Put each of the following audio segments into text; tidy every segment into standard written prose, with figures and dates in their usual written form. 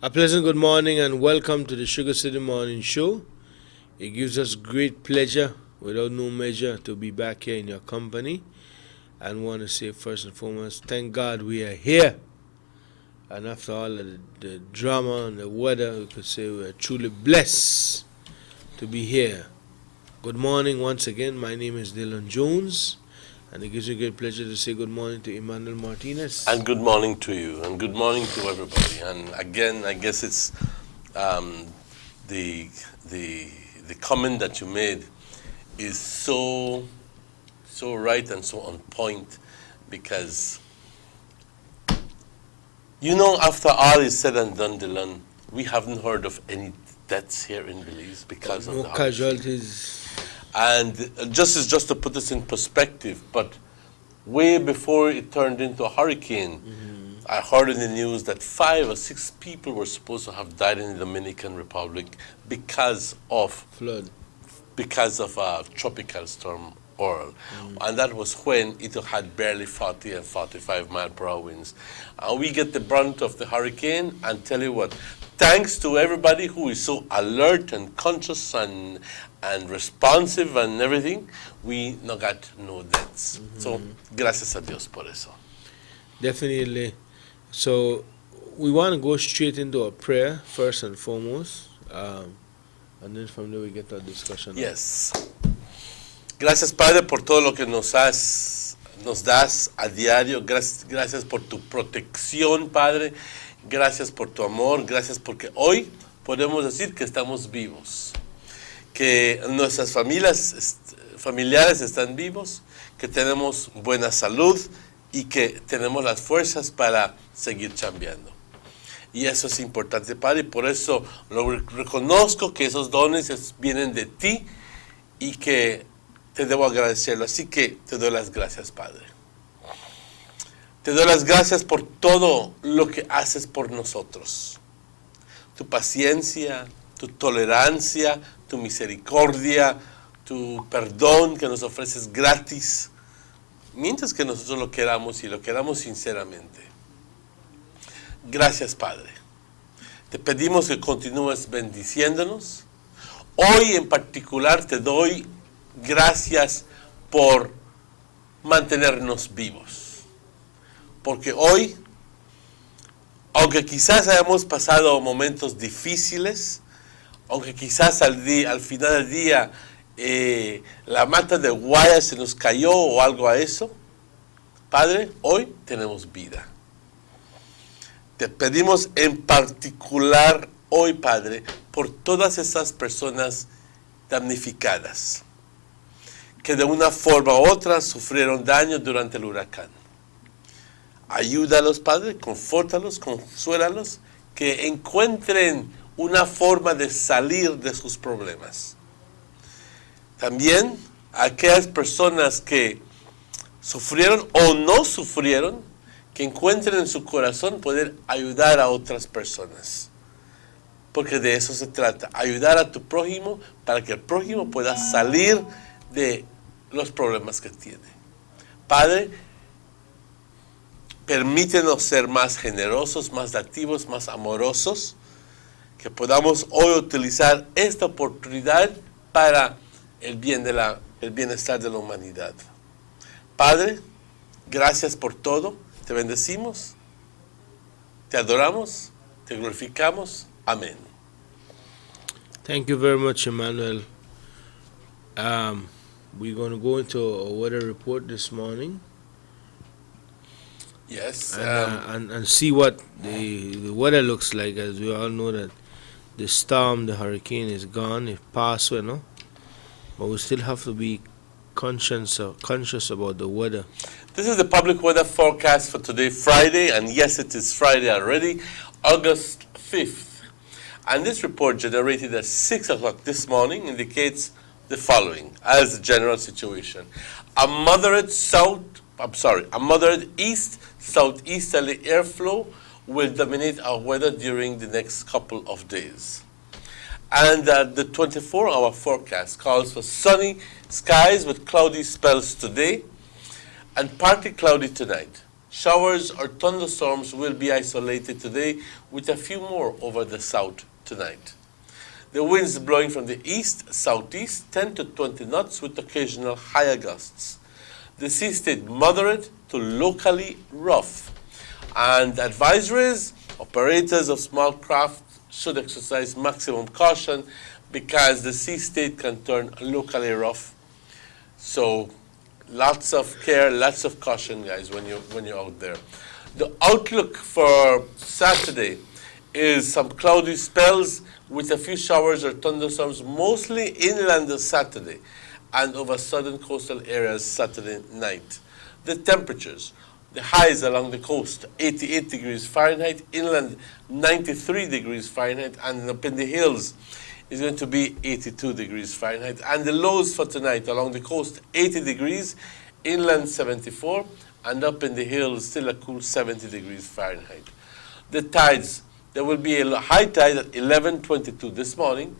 A pleasant good morning and welcome to the Sugar City Morning Show. It gives us great pleasure, without no measure, to be back here in your company. And want to say first and foremost, thank God we are here. And after all of the drama and the weather, we could say we are truly blessed to be here. Good morning once again. My name is Dylan Jones. And it gives me great pleasure to say good morning to Emmanuel Martinez. And good morning to you, and good morning to everybody. And again, I guess it's the comment that you made is so right and so on point, because after all is said and done, Dylan, we haven't heard of any deaths here in Belize because of no the casualties. And just to put this in perspective, but way before it turned into a hurricane, I heard in the news that 5 or 6 people were supposed to have died in the Dominican Republic because of Flood. Tropical storm Oral. And that was when it had barely 40 and 45 mile per hour winds. And we get the brunt of the hurricane, and tell you what, thanks to everybody who is so alert and conscious and responsive and everything, we no got no deaths. So, gracias a Dios por eso. Definitely. So we want to go straight into a prayer first and foremost, and then from there we get our discussion. Yes. Gracias, Padre, por todo lo que nos das a diario. Gracias por tu protección, Padre. Gracias por tu amor. Gracias porque hoy podemos decir que estamos vivos, que nuestras familiares están vivos, que tenemos buena salud y que tenemos las fuerzas para seguir chambeando. Y eso es importante, Padre, y por eso lo reconozco, que esos dones vienen de ti y que te debo agradecerlo. Así que te doy las gracias, Padre. Te doy las gracias por todo lo que haces por nosotros. Tu paciencia, tu tolerancia, tu misericordia, tu perdón que nos ofreces gratis, mientras que nosotros lo queramos y lo queramos sinceramente. Gracias, Padre. Te pedimos que continúes bendiciéndonos. Hoy en particular te doy gracias por mantenernos vivos. Porque hoy, aunque quizás hayamos pasado momentos difíciles, aunque quizás al final del día la mata de guaya se nos cayó o algo a eso, Padre, hoy tenemos vida. Te pedimos en particular hoy, Padre, por todas esas personas damnificadas, que de una forma u otra sufrieron daño durante el huracán. Ayúdalos, Padre, confórtalos, consuélalos, que encuentren una forma de salir de sus problemas. También aquellas personas que sufrieron o no sufrieron, que encuentren en su corazón poder ayudar a otras personas. Porque de eso se trata, ayudar a tu prójimo para que el prójimo pueda salir de los problemas que tiene. Padre, permítenos ser más generosos, más activos, más amorosos, que podamos hoy utilizar esta oportunidad para el bienestar de la humanidad. Padre, gracias por todo, te bendecimos, te adoramos, te glorificamos. Amén. Thank you very much, Emmanuel. We're going to go into a weather report this morning. Yes. And see what the weather looks like. As we all know that the storm, the hurricane is gone, it passed, but we still have to be conscious about the weather. This is the public weather forecast for today, Friday, and yes, it is Friday already, August 5th. And this report generated at 6 o'clock this morning indicates the following as the general situation. A moderate east-southeasterly airflow will dominate our weather during the next couple of days. And the 24-hour forecast calls for sunny skies with cloudy spells today and partly cloudy tonight. Showers or thunderstorms will be isolated today, with a few more over the south tonight. The winds blowing from the east-southeast 10 to 20 knots with occasional higher gusts. The sea stayed moderate to locally rough. And advisories, operators of small craft should exercise maximum caution because the sea state can turn locally rough. So lots of care, lots of caution, guys, when you're out there. The outlook for Saturday is some cloudy spells with a few showers or thunderstorms, mostly inland this Saturday and over southern coastal areas Saturday night. The temperatures, the highs along the coast, 88 degrees Fahrenheit, inland 93 degrees Fahrenheit, and up in the hills is going to be 82 degrees Fahrenheit. And the lows for tonight along the coast, 80 degrees, inland 74, and up in the hills still a cool 70 degrees Fahrenheit. The tides, there will be a high tide at 11:22 this morning,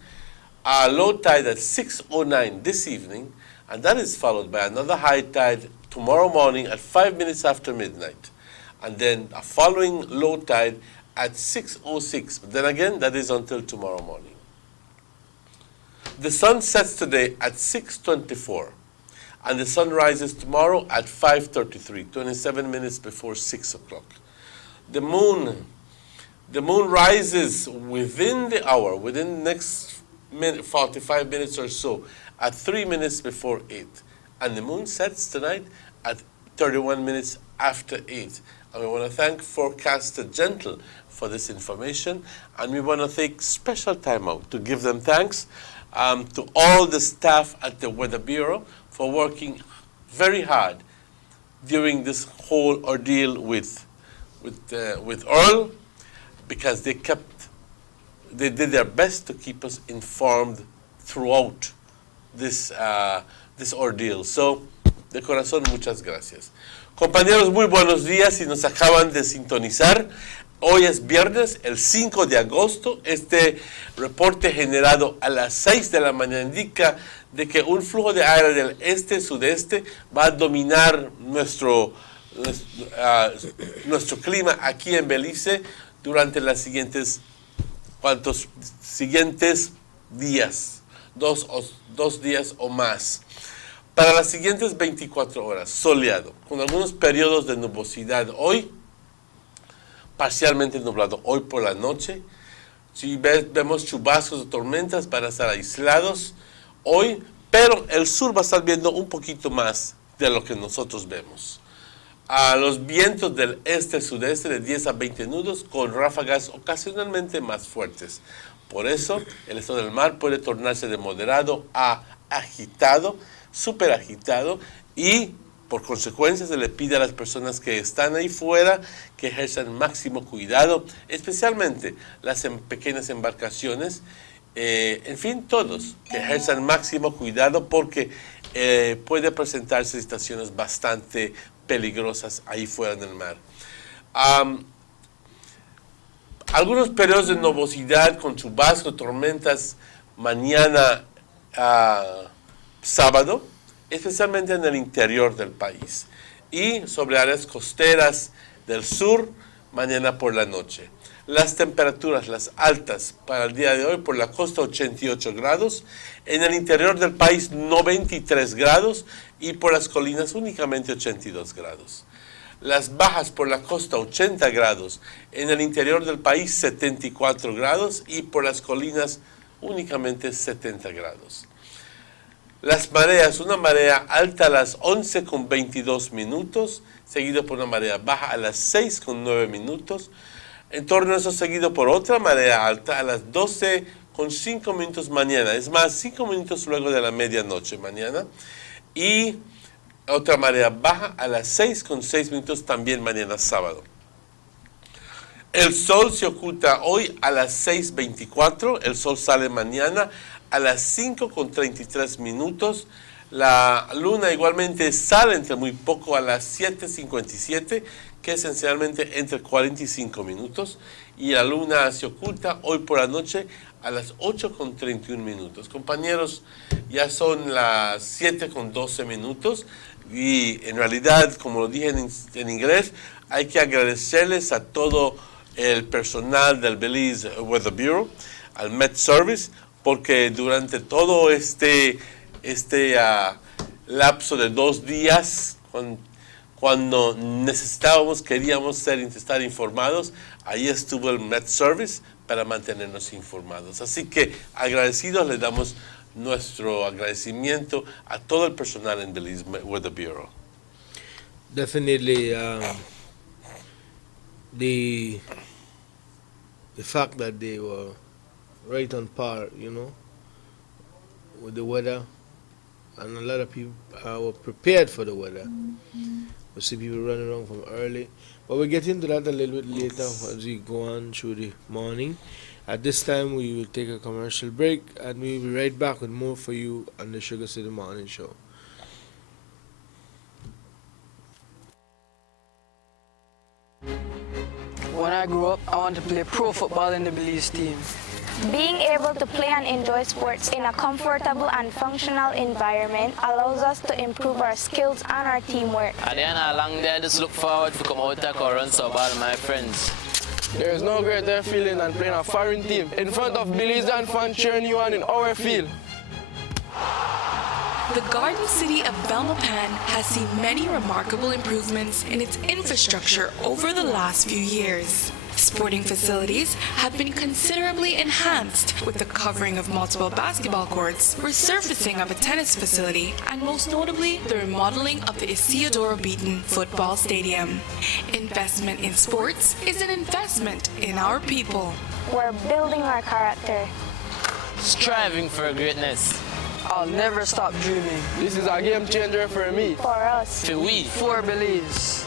a low tide at 6:09 this evening, and that is followed by another high tide tomorrow morning at 5 minutes after midnight, and then a following low tide at 6:06. But then again, that is until tomorrow morning. The sun sets today at 6:24, and the sun rises tomorrow at 5:33, 27 minutes before 6 o'clock. The moon rises within the hour, within the next 45 minutes or so, at 3 minutes before 8. And the moon sets tonight at 31 minutes after 8. And we want to thank Forecaster Gentle for this information. And we want to take special time out to give them thanks to all the staff at the Weather Bureau for working very hard during this whole ordeal with Earl, because they did their best to keep us informed throughout this ordeal. So, de corazón, muchas gracias. Compañeros, muy buenos días. Si nos acaban de sintonizar, hoy es viernes, el 5 de agosto. Este reporte generado a las 6 de la mañana indica de que un flujo de aire del este-sudeste va a dominar nuestro clima aquí en Belice durante los siguientes días, dos días o más. Para las siguientes 24 horas, soleado, con algunos periodos de nubosidad hoy, parcialmente nublado hoy por la noche. Si vemos chubascos o tormentas, van a estar aislados hoy, pero el sur va a estar viendo un poquito más de lo que nosotros vemos. A los vientos del este-sudeste de 10 a 20 nudos con ráfagas ocasionalmente más fuertes. Por eso, el estado del mar puede tornarse de moderado a agitado, súper agitado, y por consecuencia se le pide a las personas que están ahí fuera que ejerzan máximo cuidado, especialmente las pequeñas embarcaciones, en fin, todos, que ejerzan máximo cuidado porque puede presentarse situaciones bastante peligrosas ahí fuera en el mar. Algunos periodos de nubosidad con chubascos, tormentas mañana sábado, especialmente en el interior del país, y sobre áreas costeras del sur mañana por la noche. Las temperaturas, las altas para el día de hoy por la costa 88 grados, en el interior del país 93 grados y por las colinas únicamente 82 grados. Las bajas por la costa 80 grados, en el interior del país 74 grados y por las colinas únicamente 70 grados. Las mareas, una marea alta a las 11:22 minutos, seguido por una marea baja a las 6:09 minutos. En torno a eso, seguido por otra marea alta a las 12:05 minutos mañana. Es más, 5 minutos luego de la medianoche mañana. Y otra marea baja a las 6:06 minutos también mañana sábado. El sol se oculta hoy a las 6:24. El sol sale mañana a las 5:33 minutos. La luna igualmente sale entre muy poco a las 7:57, que es esencialmente entre 45 minutos. Y la luna se oculta hoy por la noche a las 8:31 minutos. Compañeros, ya son las 7:12 minutos. Y en realidad, como lo dije en inglés, hay que agradecerles a todo el personal del Belize Weather Bureau, al Met Service, porque durante todo este lapso de 2 días, cuando queríamos estar informados, ahí estuvo el Met Service para mantenernos informados. Así que agradecidos, le damos nuestro agradecimiento a todo el personal en Belize Weather Bureau. Definitely, the fact that they were right on par, with the weather, and a lot of people were prepared for the weather. We see people running around from early, but we'll get into that a little bit later as we go on through the morning. At this time, we will take a commercial break, and we'll be right back with more for you on the Sugar City Morning Show. When I grew up, I wanted to play pro football in the Belize team. Being able to play and enjoy sports in a comfortable and functional environment allows us to improve our skills and our teamwork. At the end of a long day, I just look forward to come out and run so bad with my friends. There is no greater feeling than playing a foreign team in front of Belizean fans cheering you on in our field. The Garden City of Belmopan has seen many remarkable improvements in its infrastructure over the last few years. Sporting facilities have been considerably enhanced with the covering of multiple basketball courts, resurfacing of a tennis facility, and most notably, the remodeling of the Isidoro Beaton Football Stadium. Investment in sports is an investment in our people. We're building our character. Striving for greatness. I'll never stop dreaming. This is a game changer for me. For us. For we. For Belize.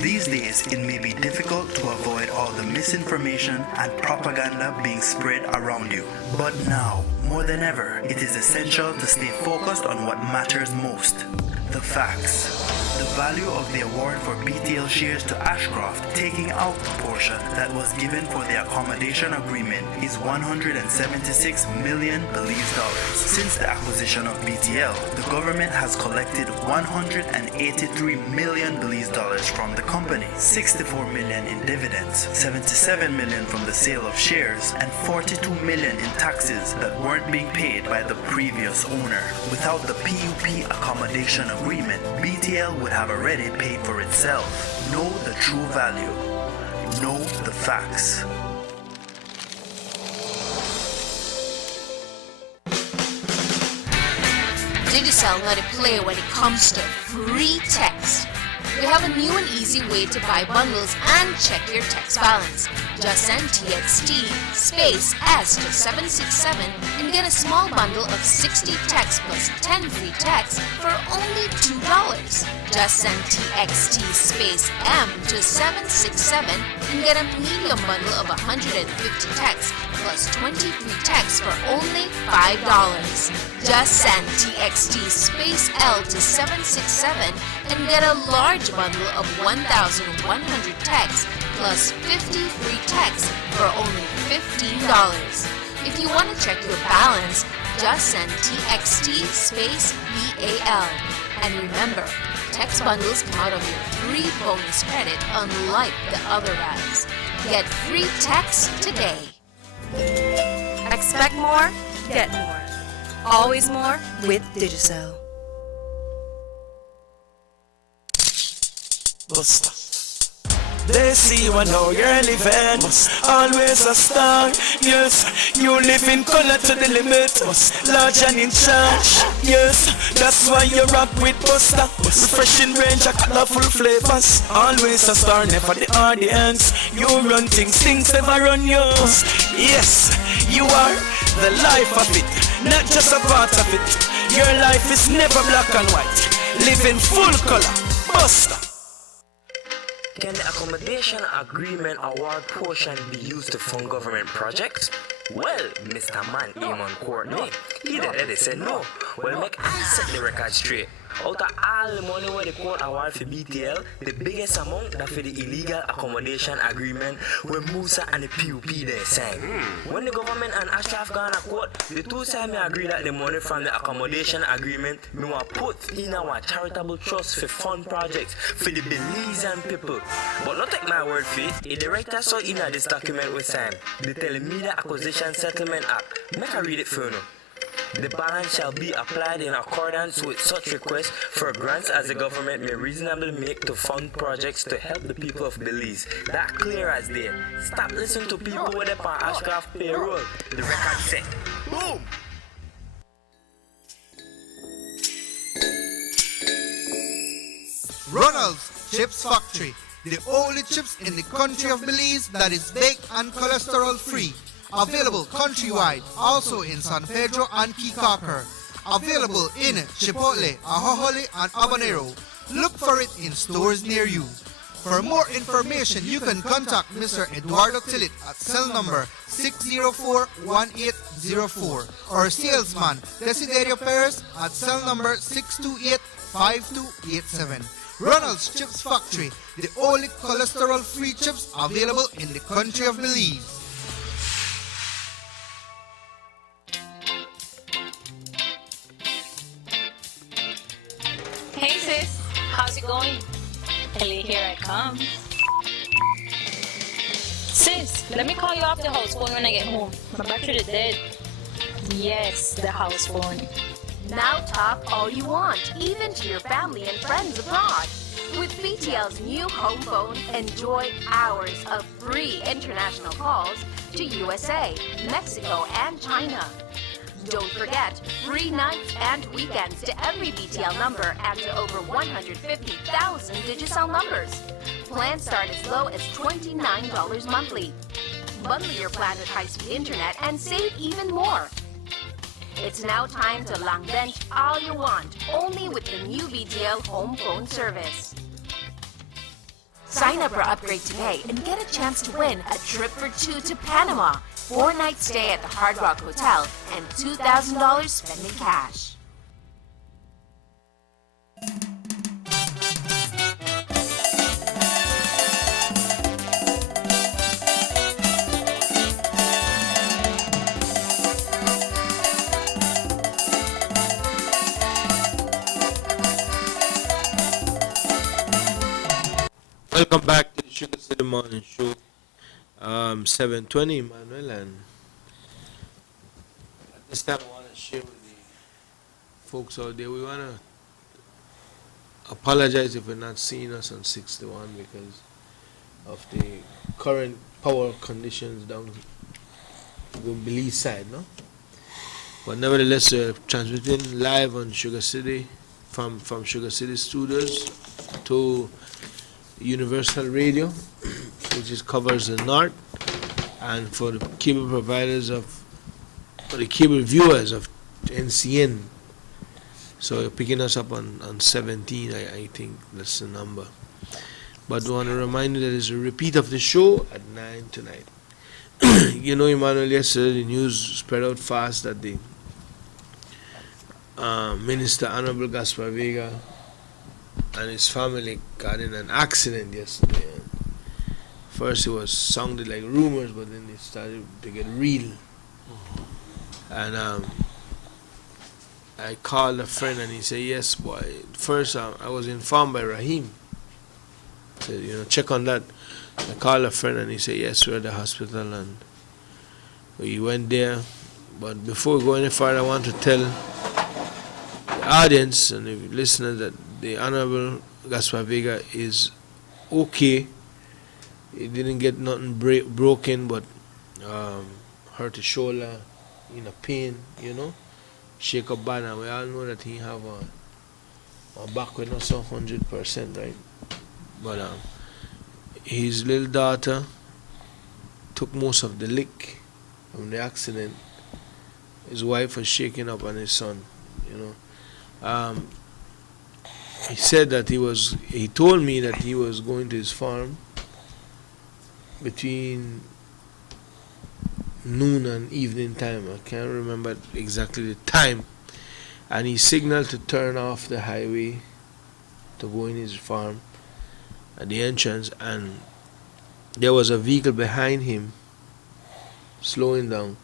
These days, it may be difficult to avoid all the misinformation and propaganda being spread around you. But now, more than ever, it is essential to stay focused on what matters most: the facts. The value of the award for BTL shares to Ashcroft, taking out the portion that was given for the accommodation agreement, is 176 million Belize dollars. Since the acquisition of BTL, the government has collected 183 million Belize dollars from the company, 64 million in dividends, 77 million from the sale of shares, and 42 million in taxes that weren't being paid by the previous owner. Without the PUP accommodation agreement, BTL would have already paid for itself. Know the true value. Know the facts. Digicel let it play when it comes to free text. We have a new and easy way to buy bundles and check your text balance. Just send TXT space S to 767 and get a small bundle of 60 texts plus 10 free texts for only $2. Just send TXT space M to 767 and get a medium bundle of 150 texts plus 20 free texts for only $5. Just send TXT space L to 767 and get a large bundle of 1,100 texts plus 50 free texts for only $15. If you want to check your balance, just send TXT space BAL. And remember, text bundles come out of your free bonus credit unlike the other bags. Get free text today. Expect more, get more. Always more with Digicel. Buster. They see you and know you're living. Always a star. Yes, you live in color to the limit. Large and in charge. Yes, that's why you rock with Buster. Refreshing range of colorful flavors. Always a star, never the audience. You run things never run yours. Yes, you are the life of it, not just a part of it. Your life is never black and white. Live in full color. Buster. Can the accommodation agreement award portion be used to fund government projects? Well, Mr. Man aim on Courtney. He they said no. Well, make I set the record straight. Out of all the money where the court award for BTL, the biggest amount that for the illegal accommodation agreement where Musa and the PUP they signed. When the government and Ashraf gone to court, the two sides may agree that the money from the accommodation agreement may want put in our charitable trust for fund projects for the Belizean people. But not take my word for it, the director saw in this document with Sam, the Telemedia Acquisition Settlement Act. Make I read it for you. The balance shall be applied in accordance with such requests for grants as the government may reasonably make to fund projects to help the people of Belize. That clear as day. Stop listening to people with a Ashcraft payroll. The record set. Boom! Ronald's Chips Factory, the only chips in the country of Belize that is baked and cholesterol free. Available countrywide, also in San Pedro and Kikaker. Available in Chipotle, Ahohole, and Habanero. Look for it in stores near you. For more information, you can contact Mr. Eduardo Tillit at cell number 604-1804 or salesman Desiderio Perez at cell number 628-5287. Ronald's Chips Factory, the only cholesterol-free chips available in the country of Belize. Hey sis, how's it going? Ellie, here I come. Sis, let me call you off the house phone when I get home. My battery is dead. Yes, the house phone. Now talk all you want, even to your family and friends abroad. With BTL's new home phone, enjoy hours of free international calls to USA, Mexico, and China. Don't forget, free nights and weekends to every BTL number and to over 150,000 Digicel numbers. Plans start as low as $29 monthly. Bundle your plan with high-speed internet and save even more. It's now time to long bench all you want, only with the new BTL home phone service. Sign up or upgrade today and get a chance to win a trip for two to Panama, 4-night stay at the Hard Rock Hotel, and $2,000 spending cash. Welcome back to the Sugar City Morning Show. 7:20, Emmanuel, and at this time I want to share with the folks out there. We want to apologize if you're not seeing us on 61 because of the current power conditions down the Belize side, no? But nevertheless, we're transmitting live on Sugar City from Sugar City Studios to Universal Radio, which covers the north, and for the cable providers for the cable viewers of NCN. So you're picking us up on 17, I think that's the number. But I want to remind you that it's a repeat of the show at 9 tonight. You know, Emmanuel, yesterday the news spread out fast that the Minister Honorable Gaspar Vega and his family got in an accident yesterday. First it was sounded like rumors, but then it started to get real. And I called a friend and he said, yes, boy. First I was informed by Rahim. Said, check on that. I called a friend and he said, yes, we're at the hospital, and we went there. But before we go any further, I want to tell the audience and the listeners that the Honorable Gaspar Vega is okay. He didn't get nothing broken, but hurt his shoulder, in a pain, shake up bad. And we all know that he have a back with not so 100%, right? But his little daughter took most of the lick from the accident. His wife was shaking up on his son, He said that he told me that he was going to his farm between noon and evening time. I can't remember exactly the time. And he signaled to turn off the highway to go in his farm at the entrance, and there was a vehicle behind him slowing down,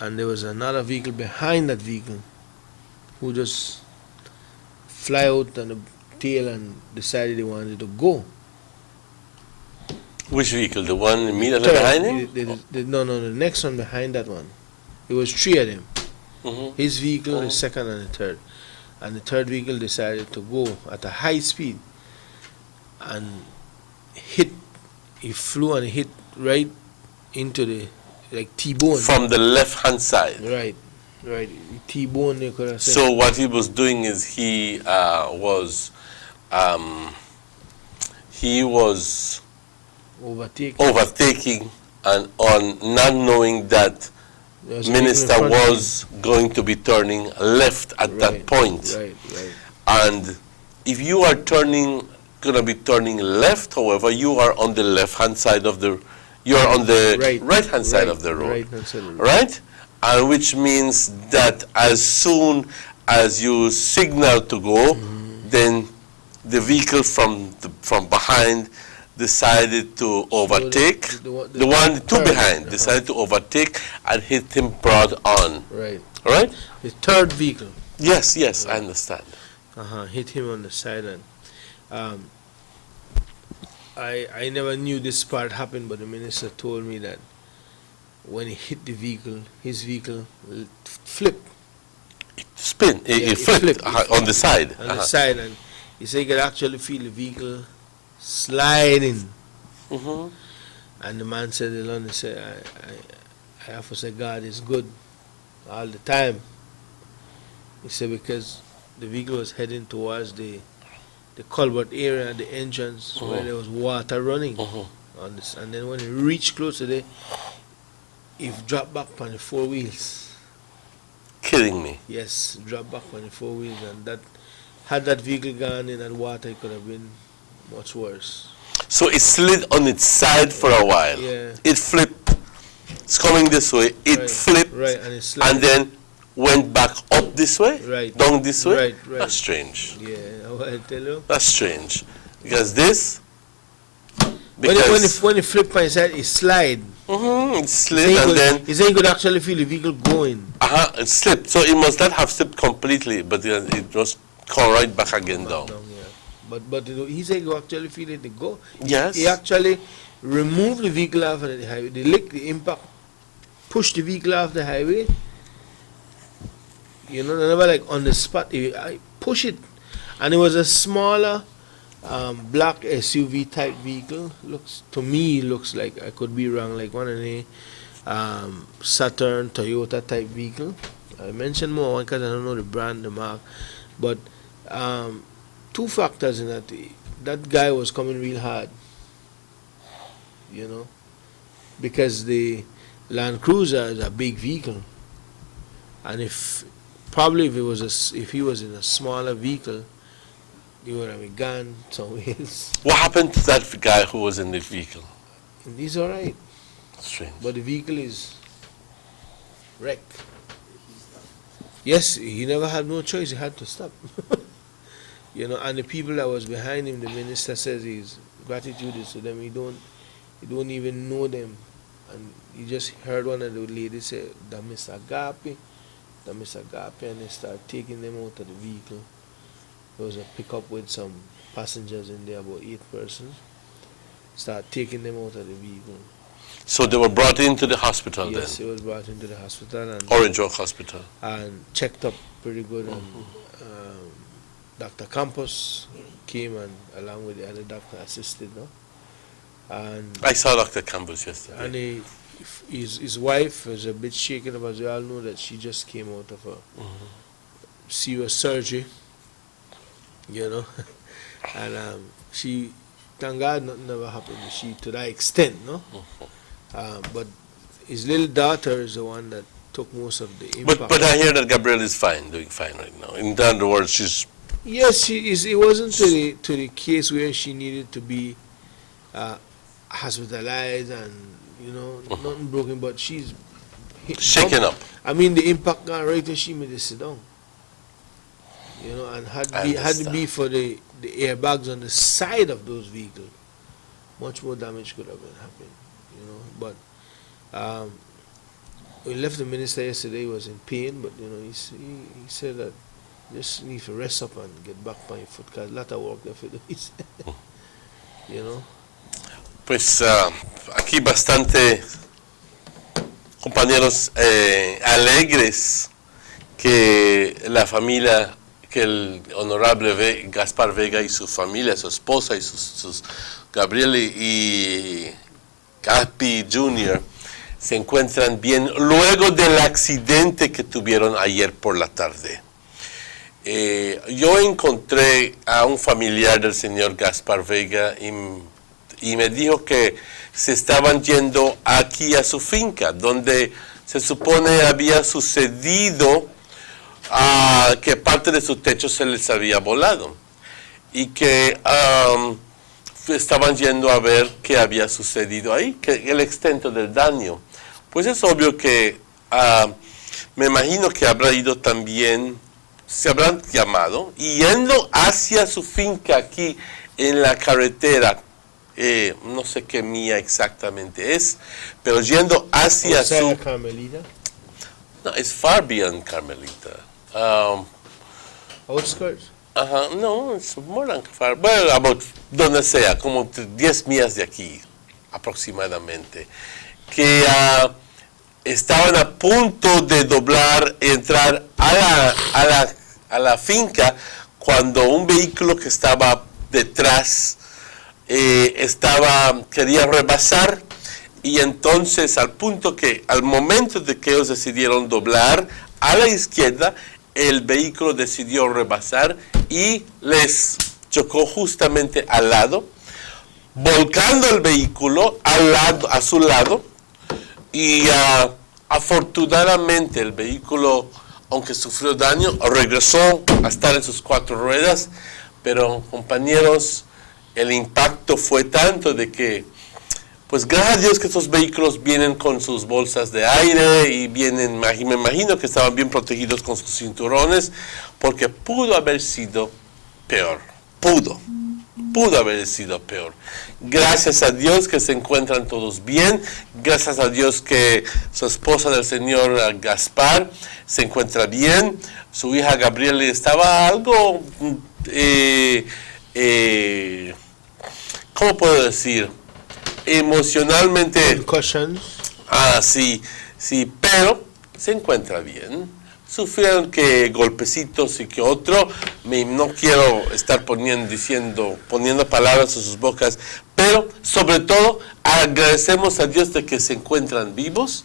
and there was another vehicle behind that vehicle who just fly out on the tail and decided they wanted to go. Which vehicle? The one immediately behind him? No, the next one behind that one. It was three of them. Mhm. His vehicle, the second and the third. And the third vehicle decided to go at a high speed and he flew and hit right into the, like T-bone. From the left-hand side. Right. T-bone, they could have said. So what he was doing is he was overtaking and on not knowing that Minister was going to be turning left at that point. Right. And if you are going to be turning left, however, you are on the left-hand side of the, you are on the right-hand side of the road. Right-hand side of the road. Right? And which means that as soon as you signal to go, then the vehicle from behind decided to overtake. The two behind decided to overtake and hit him broad on. Right. Right? The third vehicle. Yes, I understand. Hit him on the side, and I never knew this part happened, but the minister told me that when he hit the vehicle, his vehicle flipped. It flipped on the side. On the side, and he said he could actually feel the vehicle sliding. And the man said, London said, I have to say God is good all the time. He said because the vehicle was heading towards the culvert area at the entrance where there was water running on this, and then when he reached closer there, he dropped back on the four wheels. Kidding me. Yes, dropped back on the four wheels, and that had that vehicle gone in that water, it could have been much worse. So it slid on its side for a while. Yeah. It flipped. It's coming this way. It flipped and then went back up this way, down this way. Right. That's strange. Yeah, I tell you. That's strange. Because this, when it flipped on its side, it slid. It slid and then... He said he could actually feel the vehicle going. It slipped. So it must not have slipped completely, but it just come right back again down. But he said he could actually feel it go. Yes. He actually removed the vehicle off of the highway. The impact pushed the vehicle off the highway. You know, never like on the spot. I push it, and it was a smaller black SUV type vehicle. Looks like, I could be wrong, like one of the Saturn, Toyota type vehicle. I mentioned more because I don't know the brand, the mark, but two factors in that. That guy was coming real hard, you know, because the Land Cruiser is a big vehicle, and if he was in a smaller vehicle, he would have been gone somewhere else. What happened to that guy who was in the vehicle? He's all right. Strange. But the vehicle is wrecked. Yes, he never had no choice. He had to stop. You know, and the people that was behind him, the minister says his gratitude is to them. He don't even know them. And he just heard one of the ladies say, "Da Mr. Agape, and they start taking them out of the vehicle. There was a pickup with some passengers in there, about 8 persons. Start taking them out of the vehicle. So they were brought into the hospital then? Yes, it was brought into the hospital. And Orange Rock Hospital. And checked up pretty good. And Dr. Campos came and along with the other doctor assisted, no? And I saw Dr. Campos yesterday. And his wife was a bit shaken, but we all know that she just came out of a serious surgery, you know. And she, thank God, nothing ever happened to she to that extent, no? But his little daughter is the one that took most of the impact. But I hear that Gabrielle is fine, doing fine right now. In other words, she's... Yes, she is. It wasn't to the case where she needed to be hospitalized and, you know, nothing broken, but she's Shaken up. I mean, the impact got right when she made it sit down. You know, and had to be for the airbags on the side of those vehicles, much more damage could have been happened. You know, but we left the minister yesterday. He was in pain, but you know, he said that just need to rest up and get back on your foot, because a lot of work there for do. You know. Pues aquí bastante compañeros alegres que la familia, que el honorable Gaspar Vega y su familia, su esposa y sus Gabriel y Capi Jr. se encuentran bien luego del accidente que tuvieron ayer por la tarde. Yo encontré a un familiar del señor Gaspar Vega y me dijo que se estaban yendo aquí a su finca, donde se supone había sucedido que parte de su techo se les había volado y que estaban yendo a ver qué había sucedido ahí, que el extento del daño. Pues es obvio que me imagino que habrá ido también, se habrán llamado y yendo hacia su finca aquí en la carretera, no sé qué mía exactamente es, pero yendo hacia su... Carmelita? No, es far beyond Carmelita. Outskirts? No, it's more than far. Well, about donde sea, como 10 millas de aquí, aproximadamente. Que estaban a punto de doblar, entrar a la finca, cuando un vehículo que estaba detrás quería rebasar, y entonces al momento de que ellos decidieron doblar a la izquierda, el vehículo decidió rebasar y les chocó justamente al lado, volcando el vehículo a su lado, y afortunadamente el vehículo, aunque sufrió daño, regresó a estar en sus 4 ruedas, pero compañeros, el impacto fue tanto de que, pues gracias a Dios que estos vehículos vienen con sus bolsas de aire y vienen, me imagino que estaban bien protegidos con sus cinturones, porque pudo haber sido peor, pudo haber sido peor. Gracias a Dios que se encuentran todos bien, gracias a Dios que su esposa del señor Gaspar se encuentra bien, su hija Gabriela estaba algo, ¿cómo puedo decir? Emocionalmente. Concussions. Sí, pero se encuentra bien. Sufrieron que golpecitos y que otro. No quiero estar poniendo palabras en sus bocas, pero sobre todo agradecemos a Dios de que se encuentran vivos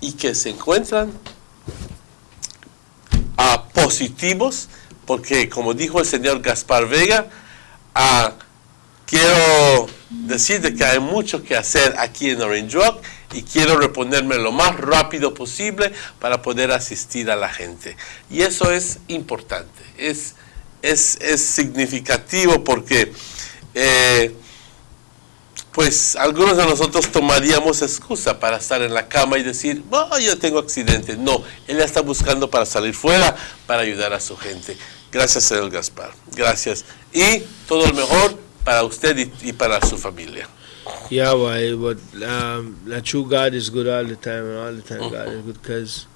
y que se encuentran positivos, porque como dijo el señor Gaspar Vega, quiero decir de que hay mucho que hacer aquí en Orange Rock y quiero reponerme lo más rápido posible para poder asistir a la gente. Y eso es importante, es significativo, porque pues algunos de nosotros tomaríamos excusa para estar en la cama y decir, yo tengo accidente. No, él está buscando para salir fuera, para ayudar a su gente. Gracias, señor Gaspar. Gracias. Y todo lo mejor para usted y para su familia. Yeah, but the true God is good all the time, and all the time God is good, because,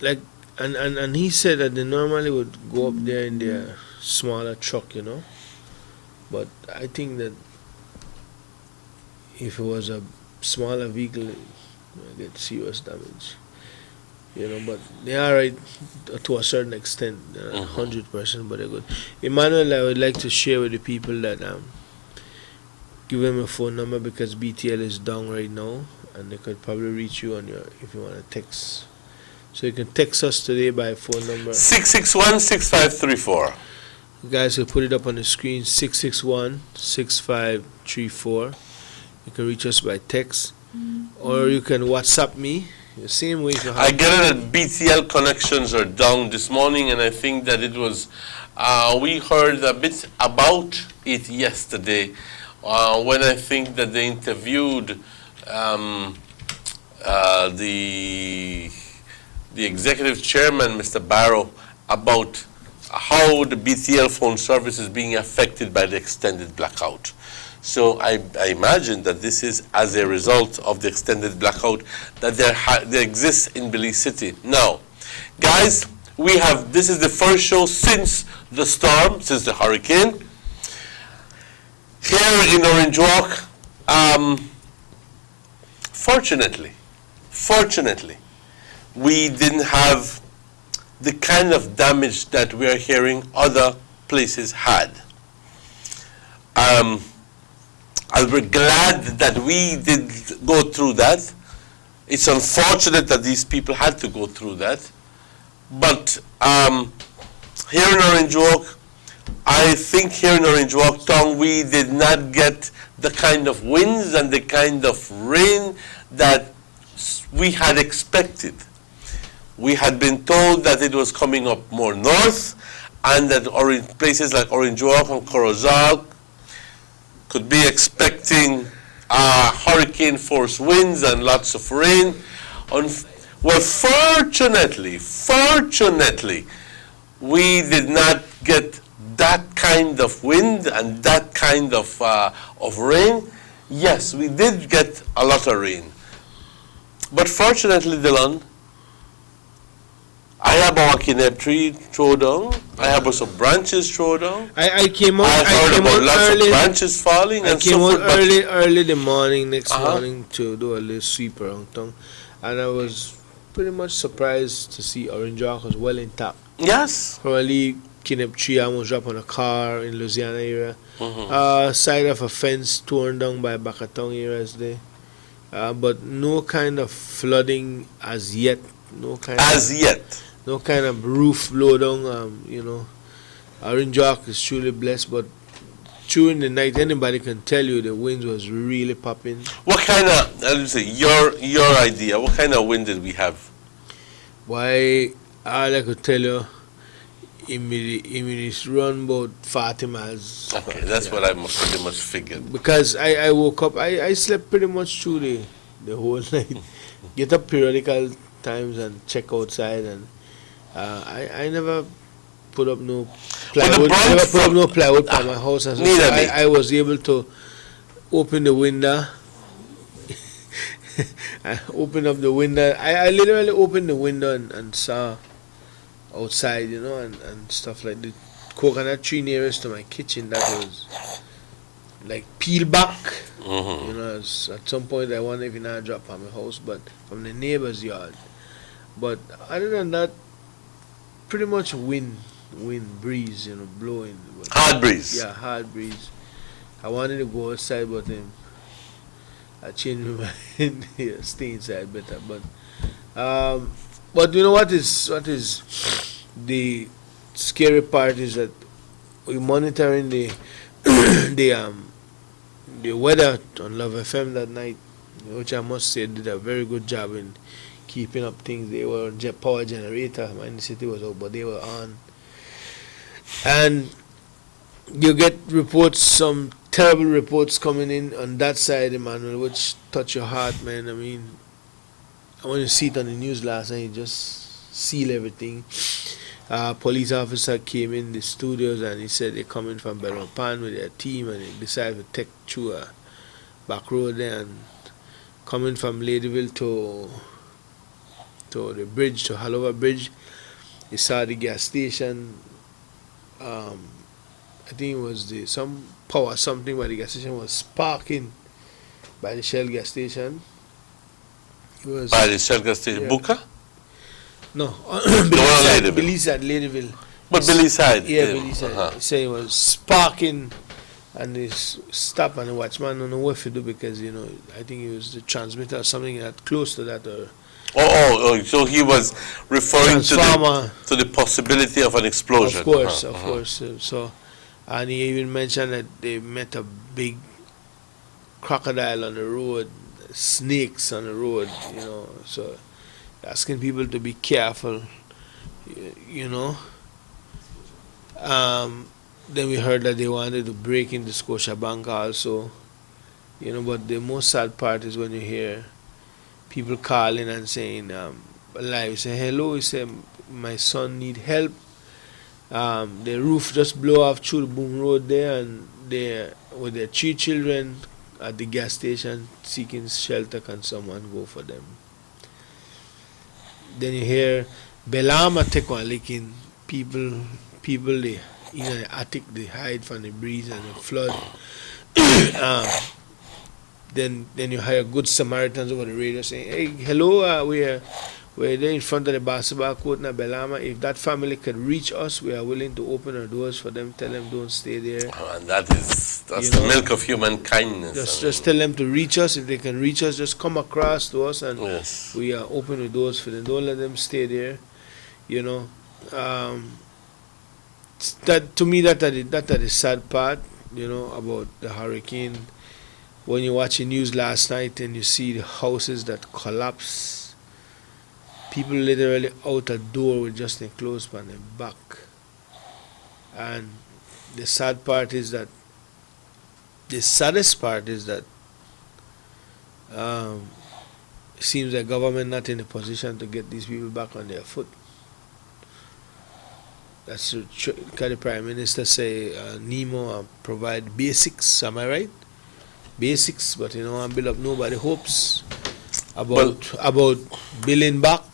like, and he said that they normally would go up there in their smaller truck, you know, but I think that if it was a smaller vehicle, it would get serious damage, you know, but they are right to a certain extent, 100%, but they're good. Emmanuel, I would like to share with the people that give them a phone number, because BTL is down right now, and they could probably reach you on if you want to text. So you can text us today by phone number 661-6534. You guys can put it up on the screen, 661-6534. You can reach us by text, or you can WhatsApp me. The same way. I get it that BTL connections are down this morning, and I think that it was, we heard a bit about it yesterday, when I think that they interviewed the executive chairman, Mr. Barrow, about how the BTL phone service is being affected by the extended blackout. So I imagine that this is as a result of the extended blackout that there exists in Belize City. Now, guys, this is the first show since the storm, since the hurricane. Here in Orange Walk, fortunately, we didn't have the kind of damage that we are hearing other places had. We're glad that we did go through that. It's unfortunate that these people had to go through that. But here in Orange Walk, I think here in Orange Walk town, we did not get the kind of winds and the kind of rain that we had expected. We had been told that it was coming up more north and that places like Orange Walk and Corozal could be expecting hurricane force winds and lots of rain. Well, fortunately, we did not get that kind of wind and that kind of rain. Yes, we did get a lot of rain. But fortunately, Dylan, I have a kinep tree thrown down. I have some branches thrown down. I came out. I heard about lots of branches falling I and came so out forth. early the morning, next morning, to do a little sweep around town, and I was pretty much surprised to see Orange Walk was well intact. Yes. Probably kinep tree almost dropped on a car in Louisiana area. Side of a fence torn down by Bakatong areas there. But no kind of flooding as yet. No kind of roof blow down. Orange Walk is truly blessed, but during the night, anybody can tell you the wind was really popping. What kind of, let me say, your idea, what kind of wind did we have? Why, all I could tell you, it's run about 40 miles. Okay, that's what I pretty much figured. Because I woke up, I slept pretty much through the whole night. Get up periodical times and check outside, and I never put up no plywood. For my house. And so I was able to open the window. I opened up the window. I literally opened the window and saw outside, and stuff like the coconut tree nearest to my kitchen that was like peel back. At some point I wonder if it not drop on my house, but from the neighbor's yard. But other than that, pretty much wind, breeze, blowing. Hard breeze. Yeah, hard breeze. I wanted to go outside, but I changed my mind. Stay inside better. But you know what is the scary part is that we're monitoring the the weather on Love FM that night, which I must say did a very good job in keeping up things. They were on power generator. Mining City was out, but they were on. And you get reports, some terrible reports coming in on that side, Emmanuel, which touch your heart, man. I mean, I want to see it on the news last night, just seal everything. Police officer came in the studios and he said they're coming from Belmopan with their team, and they decided to take through a back road there, and coming from Ladyville to the bridge, to Halover Bridge. They saw the gas station. I think it was some power something where the gas station was sparking by the Shell gas station. It was by the Shell gas station, Buka? No, Belize side, Ladyville. But Belize side? Yeah, Belize side. He said it was sparking, and they stopped, and the watchman don't know what to do because, I think it was the transmitter or something that close to that. So he was referring to the possibility of an explosion. Of course. So, and he even mentioned that they met a big crocodile on the road, snakes on the road, so asking people to be careful, Then we heard that they wanted to break into Scotiabank also, You know, but the most sad part is when you hear people calling and saying, live, say, hello, you say, my son need help. The roof just blow off through the boom road there, and they with their 3 children at the gas station seeking shelter. Can someone go for them? Then you hear Belama take one licking. People they in the attic, they hide from the breeze and the flood. Then you hear Good Samaritans over the radio saying, hey, hello, we're there in front of the basketball court in Belama. If that family can reach us, we are willing to open our doors for them. Tell them don't stay there. And that's the milk of human kindness. Just tell them to reach us. If they can reach us, just come across to us, and we are open the doors for them. Don't let them stay there. You know, that to me that is the sad part. You know, about the hurricane. When you watch the news last night and you see the houses that collapse, people literally out a door with just their clothes on their back. And the saddest part is that it seems the government not in a position to get these people back on their foot. That's what the Prime Minister say, NEMO provide basics, am I right? Basics, but you know, and build up, nobody hopes about building back.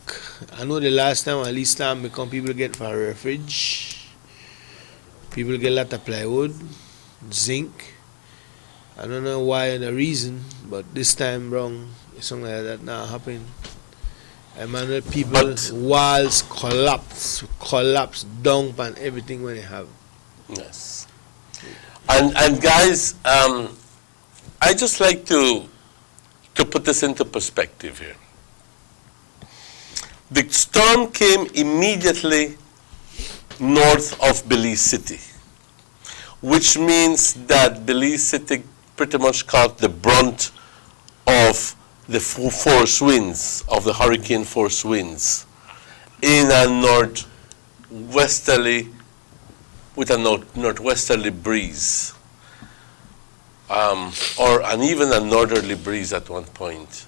I know the last time, at least time, because people get for a fridge, people get a lot of plywood, zinc. I don't know why and the reason, but this time wrong, something like that now happened. Emmanuel, people, walls collapse down on everything when they have. Yes. And guys, I just like to put this into perspective here. The storm came immediately north of Belize City, which means that Belize City pretty much caught the brunt of the force winds, of the hurricane force winds, in a northwesterly breeze. And even a northerly breeze at one point.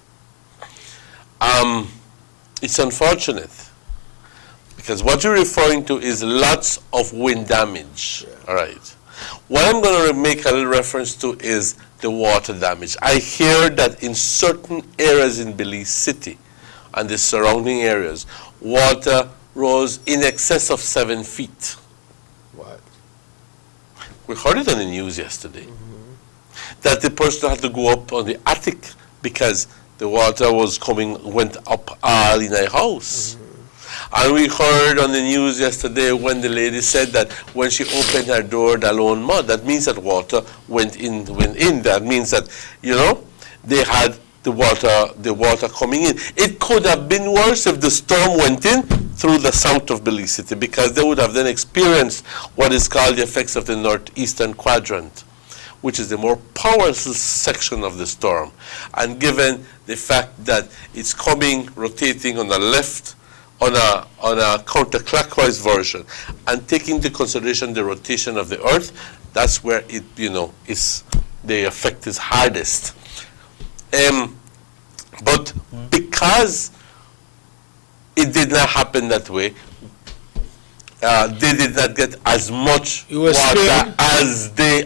It's unfortunate because what you're referring to is lots of wind damage. All right. What I'm going to make a little reference to is the water damage. I hear that in certain areas in Belize City and the surrounding areas, water rose in excess of 7 feet. What? We heard it on the news yesterday. That the person had to go up on the attic because the water went up all in the house. And we heard on the news yesterday when the lady said that when she opened her door, the alone mud, that means that water went in. That means that, you know, they had the water coming in. It could have been worse if the storm went in through the south of Belize City, because they would have then experienced what is called the effects of the northeastern quadrant, which is the more powerful section of the storm. And given the fact that it's coming, rotating on the left, on a counterclockwise version, and taking into consideration the rotation of the Earth, that's where it, you know, the effect is hardest. But because it did not happen that way, they did not get as much water as they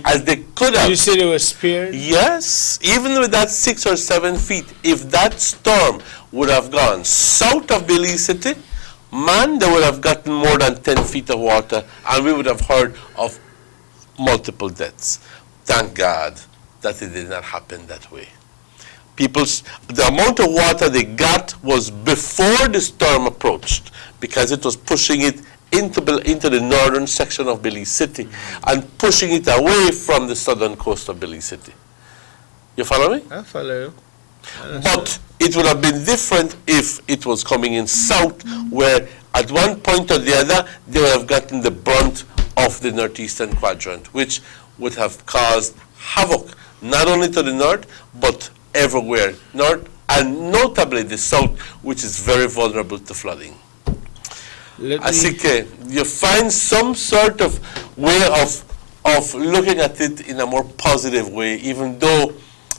could have. You said they were spared? Yes. Even with that 6 or 7 feet, if that storm would have gone south of Belize City, man, they would have gotten more than 10 feet of water, and we would have heard of multiple deaths. Thank God that it did not happen that way. The amount of water they got was before the storm approached, because it was pushing it into the northern section of Belize City and pushing it away from the southern coast of Belize City. You follow me? I follow you. But it would have been different if it was coming in south, where at one point or the other, they would have gotten the brunt of the northeastern quadrant, which would have caused havoc, not only to the north, but everywhere north, and notably the south, which is very vulnerable to flooding. Así que you find some sort of way of looking at it in a more positive way, even though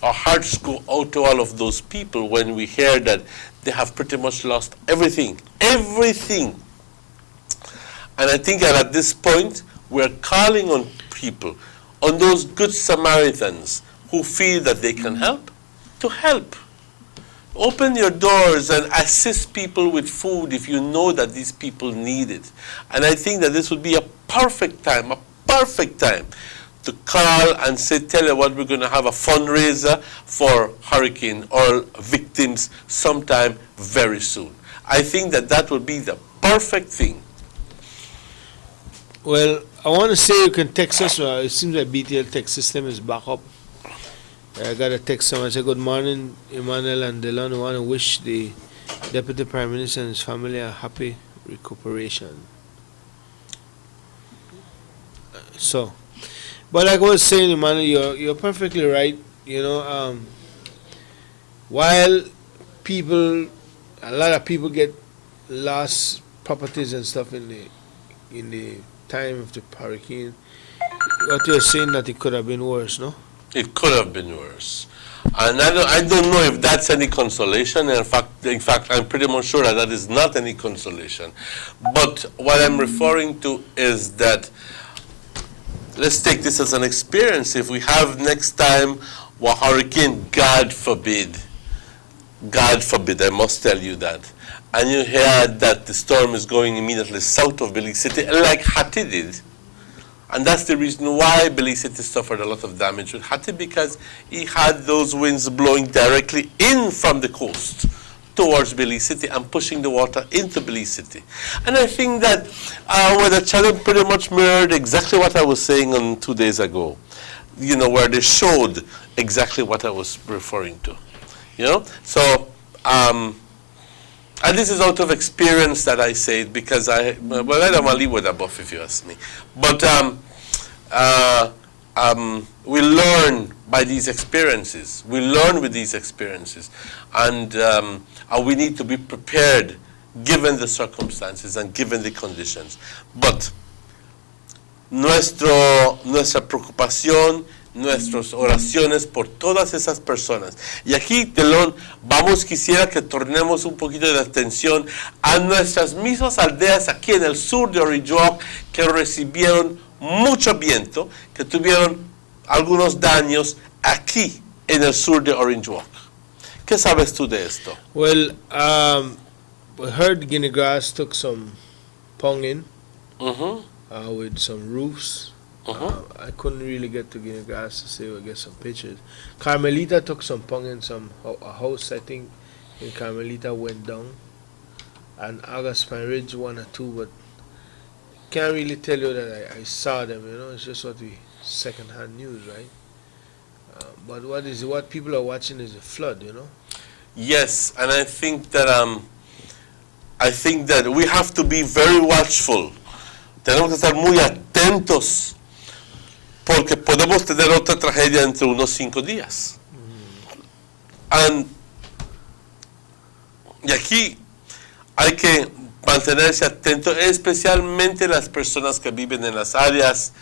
our hearts go out to all of those people when we hear that they have pretty much lost everything. Everything. And I think that at this point, we're calling on people, on those good Samaritans who feel that they can help, to help. Open your doors and assist people with food if you know that these people need it. And I think that this would be a perfect time to call and say, tell you what, we're going to have a fundraiser for hurricane or victims sometime very soon. I think that that would be the perfect thing. Well, I want to say you can text us. It seems like BTL text system is back up. I got a text someone say, good morning, Emmanuel and Dylan. We want to wish the Deputy Prime Minister and his family a happy recuperation. So, but like I was saying, Emmanuel, you're perfectly right. You know, while a lot of people get lost properties and stuff in the time of the hurricane, what you're saying that it could have been worse, no? It could have been worse. And I don't know if that's any consolation. In fact, I'm pretty much sure that that is not any consolation. But what I'm referring to is that let's take this as an experience. If we have next time a hurricane, God forbid, I must tell you that, and you hear that the storm is going immediately south of Belize City, like Hattie did. And that's the reason why Belize City suffered a lot of damage with Hattie, because he had those winds blowing directly in from the coast towards Belize City and pushing the water into Belize City. And I think that Weather Channel pretty much mirrored exactly what I was saying on 2 days ago, you know, where they showed exactly what I was referring to, you know. So, and this is out of experience that I say it, because I don't want to leave with a buff if you ask me. But we learn by these experiences. We learn with these experiences. And we need to be prepared given the circumstances and given the conditions. But nuestra preocupación, nuestras oraciones por todas esas personas. Y aquí, Telón, quisiera que tornemos un poquito de atención a nuestras mismas aldeas aquí en el sur de Orange Walk, que recibieron mucho viento, que tuvieron algunos daños aquí en el sur de Orange Walk. ¿Qué sabes tú de esto? Well, we heard Guinea Grass took some ponging with some roofs. I couldn't really get to Guinea Grass to say or get some pictures. Carmelita took some ponging, a house, I think, in Carmelita went down. And August Pine Ridge, 1 or 2, but can't really tell you that I saw them, you know. It's just what we second-hand news, right? But what people are watching is a flood, you know. Yes, and I think that we have to be very watchful. Tenemos que estar muy atentos, porque podemos tener otra tragedia entre unos 5 días. Y aquí hay que mantenerse atento, especialmente las personas que viven en las áreas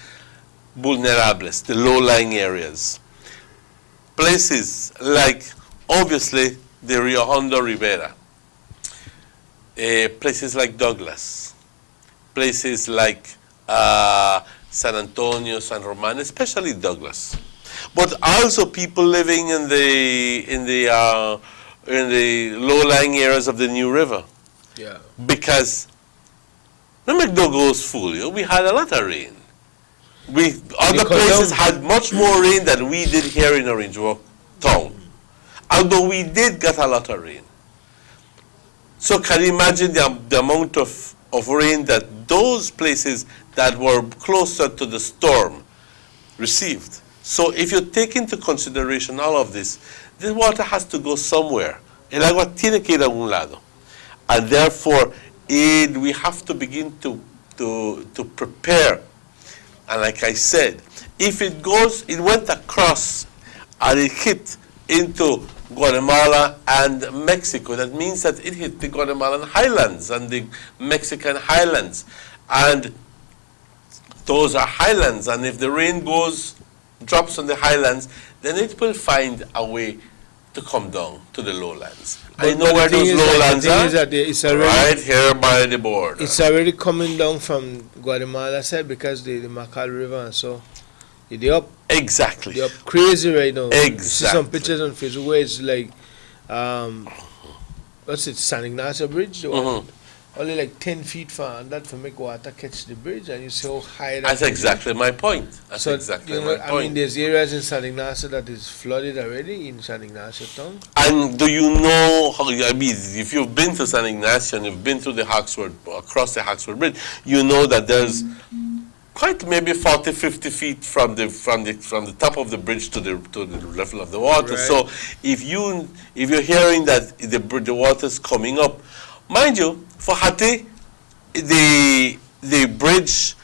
vulnerables, the low-lying areas. Places like, obviously, the Rio Hondo Rivera, places like Douglas, places like San Antonio, San Roman, especially Douglas, but also people living in the low-lying areas of the New River. Yeah. Because the McDo goes full. You know, we had a lot of rain. Other places had much more rain than we did here in Orange Walk town, although we did get a lot of rain. So can you imagine the amount of rain that those places that were closer to the storm received? So if you take into consideration all of this, the water has to go somewhere. El agua tiene que ir a algún lado. And therefore, we have to begin to prepare. And like I said, if it went across and it hit into Guatemala and Mexico, that means that it hit the Guatemalan highlands and the Mexican highlands. And those are highlands, and if the rain goes drops on the highlands, then it will find a way to come down to the lowlands. I know where those lowlands are. It's already, right here by the border. It's already coming down from Guatemala side because the Macal River and so. They up. Exactly. They up crazy right now. Exactly. You see some pictures on Facebook where it's like, what's it, San Ignacio Bridge? Only like 10 feet from that for make water catch the bridge, and you see how high That's exactly my point. That's exactly my point. I mean, there's areas in San Ignacio that is flooded already in San Ignacio town. And do you know how? I mean, if you've been to San Ignacio and you've been through the Hawksworth, across the Hawksworth Bridge, you know that there's quite maybe 40, 50 feet from the top of the bridge to the level of the water. Right. So if you're hearing that the water is coming up, mind you, for Hati, the bridge,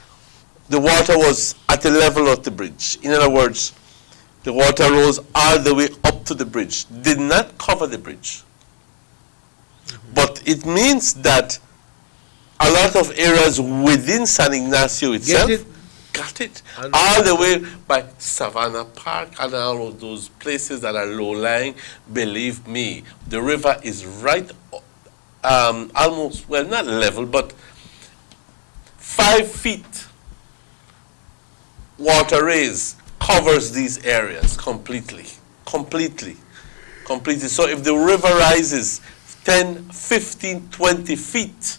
the water was at the level of the bridge. In other words, the water rose all the way up to the bridge, did not cover the bridge. But it means that a lot of areas within San Ignacio itself got it. All the way by Savannah Park and all of those places that are low-lying. Believe me, the river is right almost, well, not level, but 5 feet water raise covers these areas completely. So if the river rises 10, 15, 20 feet,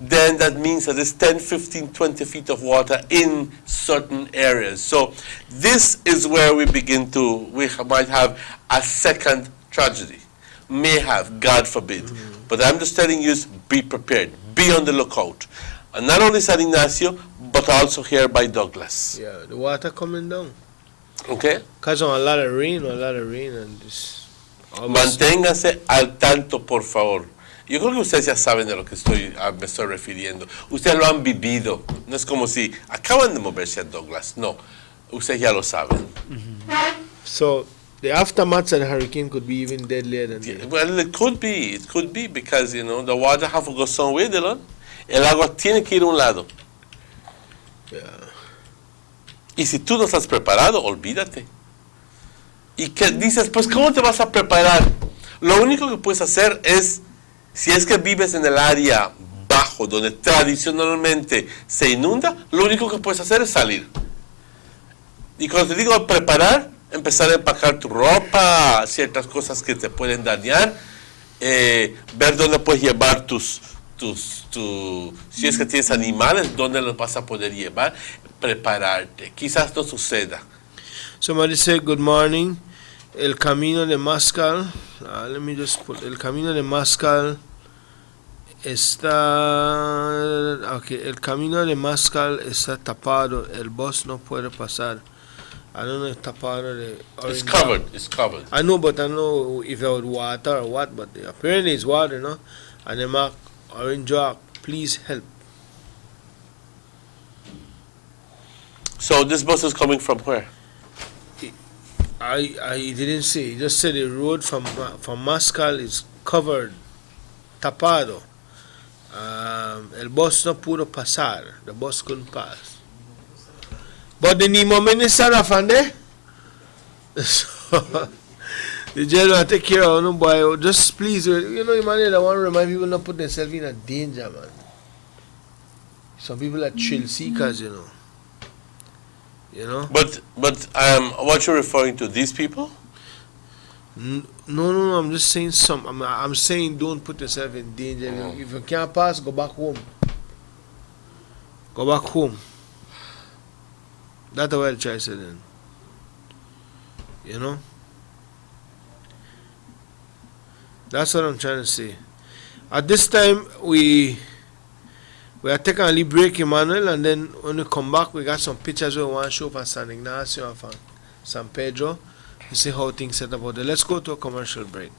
then that means that there's 10, 15, 20 feet of water in certain areas. So this is where we might have a second tragedy. May have, God forbid. But I'm just telling you, be prepared. Be on the lookout. And not only San Ignacio, but also here by Douglas. Yeah, the water coming down. Okay? Because of a lot of rain, and this. Manténgase al tanto, por favor. Yo creo que ustedes ya saben de lo que me estoy refiriendo. Ustedes lo han vivido. No es como si acaban de moverse a Douglas. No. Ustedes ya lo saben. So, the aftermath of the hurricane could be even deadlier than that. Well, it could be. It could be because, the water have to go somewhere, Dylan. El agua tiene que ir a un lado. Yeah. Y si tú no estás preparado, olvídate. Y que dices, pues, ¿cómo te vas a preparar? Lo único que puedes hacer es, si es que vives en el área bajo, donde tradicionalmente se inunda, lo único que puedes hacer es salir. Y cuando te digo preparar, empezar a empacar tu ropa, ciertas cosas que te pueden dañar, ver dónde puedes llevar si es que tienes animales, dónde los vas a poder llevar, prepararte. Quizás no suceda. Somebody said, good morning. El Camino de Mascal, let me just put, El Camino de Mascal el Camino de Mascal está tapado, el bus no puede pasar. I don't know if tapado It's covered, it's covered. I know, but I don't know if it was water or what, but apparently it's water, no? And they mark orange rock, please help. So this bus is coming from where? I didn't say. He just said the road from Mascal is covered, tapado. El bus no pudo pasar. The bus couldn't pass. But the Nemo minister of there, so the general take care of no boy. Just please, Emmanuel, I want to remind people not put themselves in a danger, man. Some people are thrill seekers, But what you're referring to, these people? No, I'm just saying I'm saying don't put yourself in danger. If you can't pass, go back home. Go back home. That's what I try to say then. That's what I'm trying to say. At this time, we are taking a little break, Emmanuel, and then when we come back, we got some pictures we want to show from San Ignacio and from San Pedro to see how things set up out there. Let's go to a commercial break.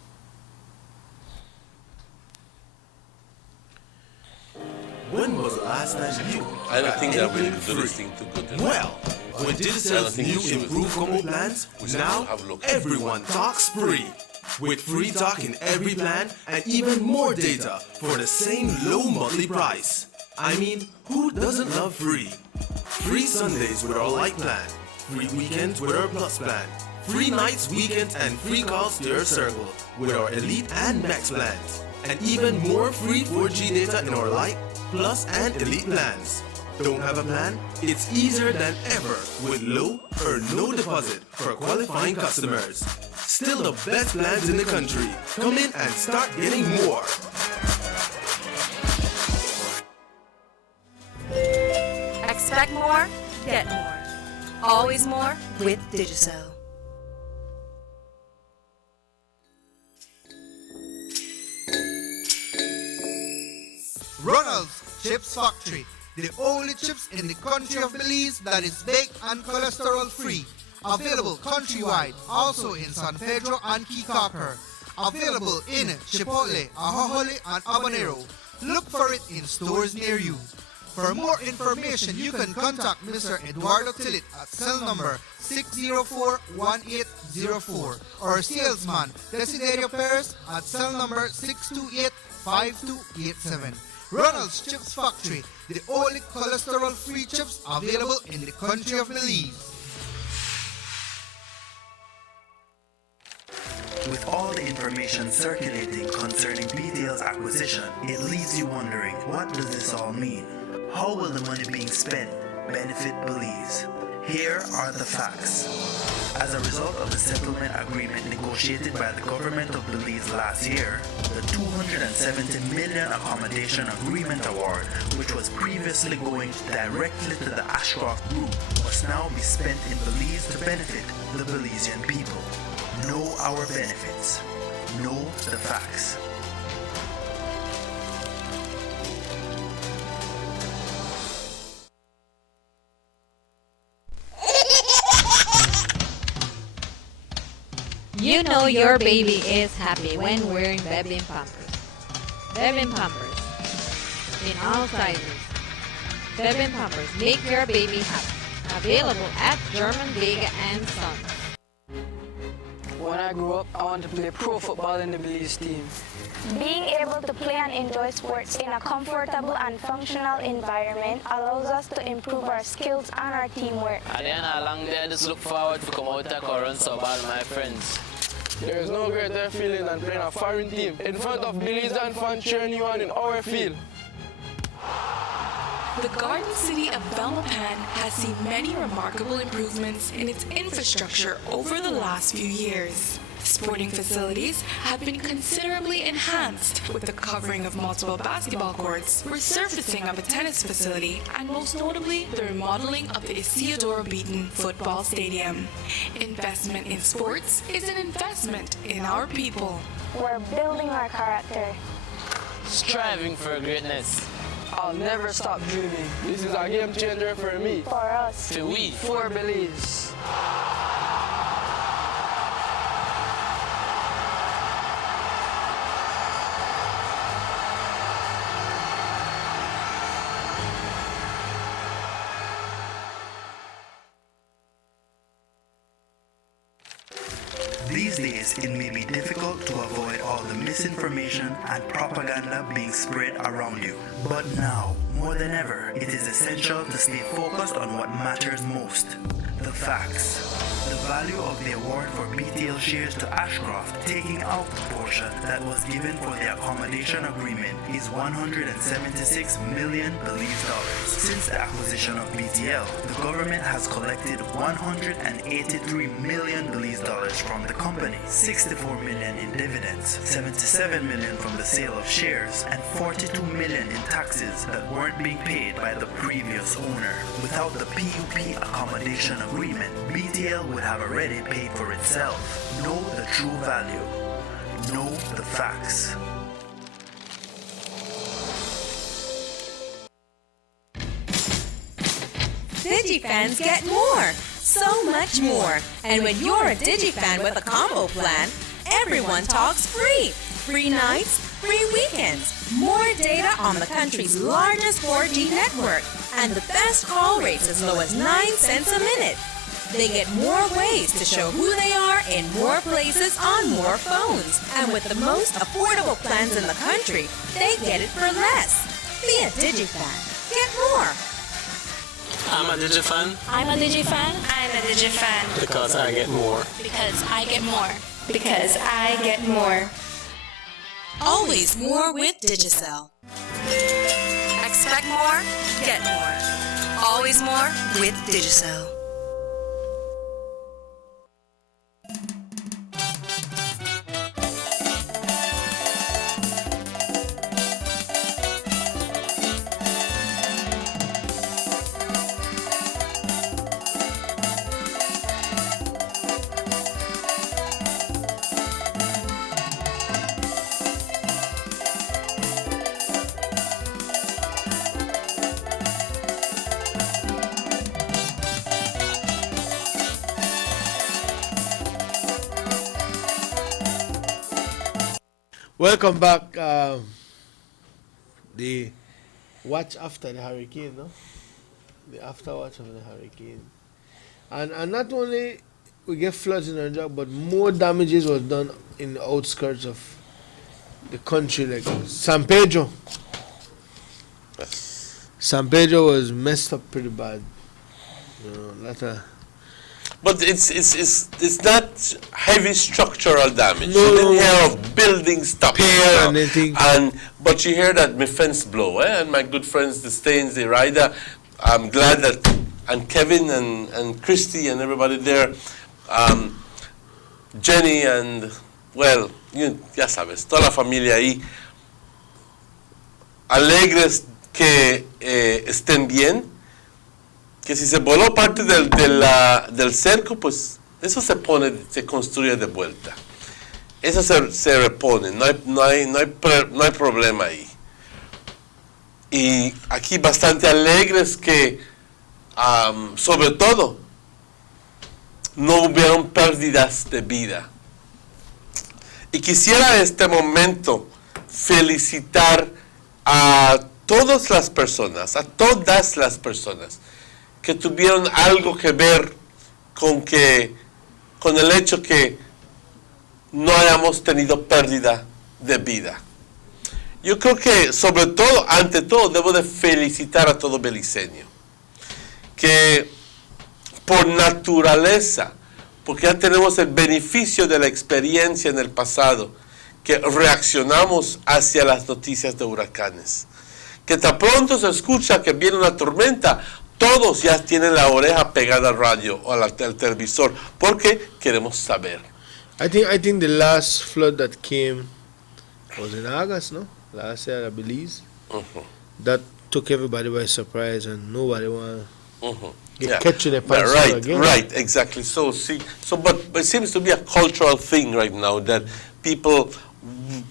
When was the last time you I don't think that we do this thing too good. Well, with Digicel's new improved combo plans, now everyone talks free. With free talk in every plan and even more data for the same low monthly price. I mean, who doesn't love free? Free Sundays with our light plan, free weekends with our Plus plan, free nights, weekends, and free calls to your circle with our Elite and Max plans, and even more free 4G data in our Lite, Plus, and Elite plans. Don't have a plan? It's easier than ever with low or no deposit for qualifying customers. Still the best plans in the country. Come in and start getting more. Expect more, get more. Always more with Digicel. Ronald's Chips Factory, the only chips in the country of Belize that is baked and cholesterol free. Available countrywide, also in San Pedro and Kikaker. Available in Chipotle, Ahojole, and Habanero. Look for it in stores near you. For more information, you can contact Mr. Eduardo Tillit at cell number 604-1804 or salesman Desiderio Perez at cell number 628-5287. Ronald's Chips Factory, the only cholesterol-free chips available in the country of Belize. With all the information circulating concerning BTL's acquisition, it leaves you wondering, what does this all mean? How will the money being spent benefit Belize? Here are the facts. As a result of the settlement agreement negotiated by the government of Belize last year, the $270 million accommodation agreement award, which was previously going directly to the Ashcroft Group, must now be spent in Belize to benefit the Belizean people. Know our benefits. Know the facts. You know your baby is happy when wearing Bebin Pampers. Bebin Pampers in all sizes. Bebin Pampers make your baby happy. Available at German Vega and Sons. When I grow up, I want to play pro football in the Belize team. Being able to play and enjoy sports in a comfortable and functional environment allows us to improve our skills and our teamwork. At the end of a long day, I just look forward to come out and run some ball with my friends. There is no greater feeling than playing a foreign team in front of Belizean fans cheering you on in our field. The Garden City of Belmopan has seen many remarkable improvements in its infrastructure over the last few years. Sporting facilities have been considerably enhanced with the covering of multiple basketball courts, resurfacing of a tennis facility, and most notably the remodeling of the Isidoro Beaton Football Stadium. Investment in sports is an investment in our people. We're building our character. Striving for greatness. I'll never stop dreaming. This is a game changer for me. For us. For we. For Belize. These days, it may be difficult to avoid all the misinformation and propaganda being spread around you. But now, more than ever, it is essential to stay focused on what matters most: the facts. The value of the award for BTL shares to Ashcroft, taking out the portion that was given for the accommodation agreement, is $176 million Belize dollars. Since the acquisition of BTL, the government has collected $183 million Belize dollars from the company, $64 million in dividends, $77 million from the sale of shares, and $42 million in taxes that weren't being paid by the previous owner. Without the PUP accommodation agreement, BTL would have already paid for itself. Know the true value. Know the facts. DigiFans get more, so much more. And when you're a DigiFan with a combo plan, everyone talks free. Free nights, free weekends, more data on the country's largest 4G network, and the best call rates as low as 9 cents a minute. They get more ways to show who they are in more places on more phones. And with the most affordable plans in the country, they get it for less. Be a DigiFan. Get more. I'm a DigiFan. I'm a DigiFan. I'm a DigiFan. Because I get more. Because I get more. Because I get more. Always more with Digicel. Expect more, get more. Always more with Digicel. Welcome back. The watch after the hurricane, no? The after watch of the hurricane. And not only we get floods in our job, but more damages was done in the outskirts of the country, like San Pedro. San Pedro was messed up pretty bad. You know, lot of. But it's not heavy structural damage. No, you didn't no. hear of buildings stopping. Repair and anything. But you hear that my fence blow, and my good friends, the Stains, the Ryder, I'm glad that, and Kevin and Christy and everybody there, Jenny and, well, ya sabes, toda la familia ahí, alegres que estén bien, que si se voló parte del cerco, pues eso se construye de vuelta. Eso se repone, no hay problema ahí. Y aquí bastante alegres que, sobre todo, no hubieron pérdidas de vida. Y quisiera en este momento felicitar a todas las personas que tuvieron algo que ver con el hecho que no hayamos tenido pérdida de vida. Yo creo que sobre todo, ante todo, debo de felicitar a todo beliceño, que por naturaleza, porque ya tenemos el beneficio de la experiencia en el pasado, que reaccionamos hacia las noticias de huracanes. Que tan pronto se escucha que viene una tormenta, todos ya tienen la oreja pegada al radio o al televisor, porque queremos saber. I think the last flood that came was in August, no? Last year, I believe. That took everybody by surprise, and nobody want to catch their pants again. Right, exactly. But it seems to be a cultural thing right now that people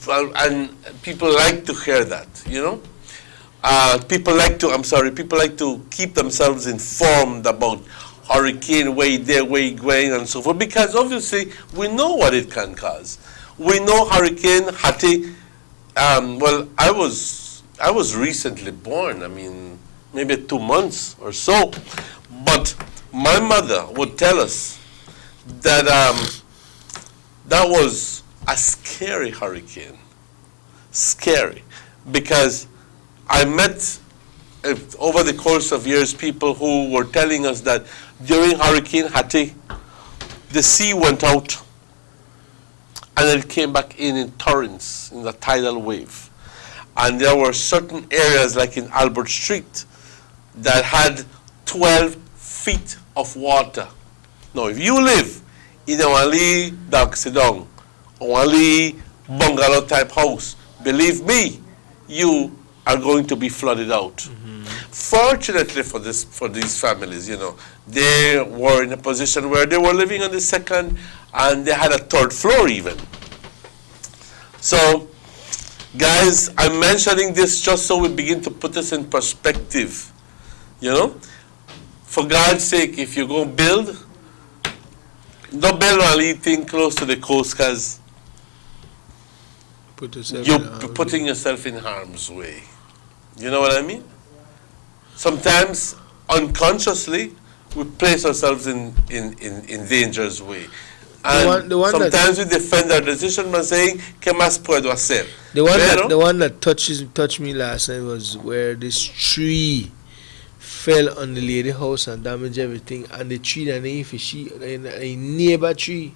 like to hear that, you know. People like to keep themselves informed about hurricane, way there, way going, and so forth, because obviously we know what it can cause. We know Hurricane Hattie. Well, I was recently born. I mean, maybe 2 months or so. But my mother would tell us that that was a scary hurricane. Scary, because I met over the course of years people who were telling us that during Hurricane Hattie, the sea went out and it came back in torrents, in the tidal wave. And there were certain areas like in Albert Street that had 12 feet of water. Now, if you live in a Wali Dagsidong, or Wali bungalow type house, believe me, you are going to be flooded out. Fortunately for these families, you know, they were in a position where they were living on the second and they had a third floor even. So, guys, I'm mentioning this just so we begin to put this in perspective. You know, for God's sake, if you're going to build, don't build anything close to the coast, because you're putting yourself in harm's way. You know what I mean? Sometimes, unconsciously, we place ourselves in dangerous way. And sometimes we defend our decision by saying, ¿Qué más puedo hacer? The one that touched me last night was where this tree fell on the lady house and damaged everything, and the tree that they fishy, a neighbor tree.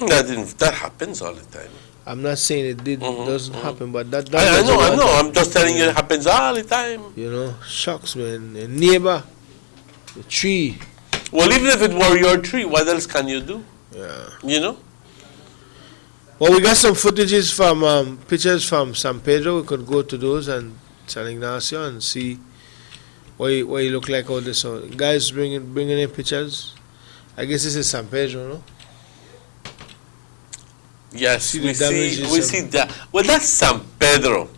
That happens all the time. I'm not saying it doesn't happen, but that I know. I'm just telling you it happens all the time. You know, shocks, man. A neighbor, the tree. Well, even if it were your tree, what else can you do? Yeah. You know? Well, we got some footages from pictures from San Pedro. We could go to those and San Ignacio and see what you look like all this. So, guys, bringing in pictures. I guess this is San Pedro, no? Yes, we see that. Well, that's San Pedro.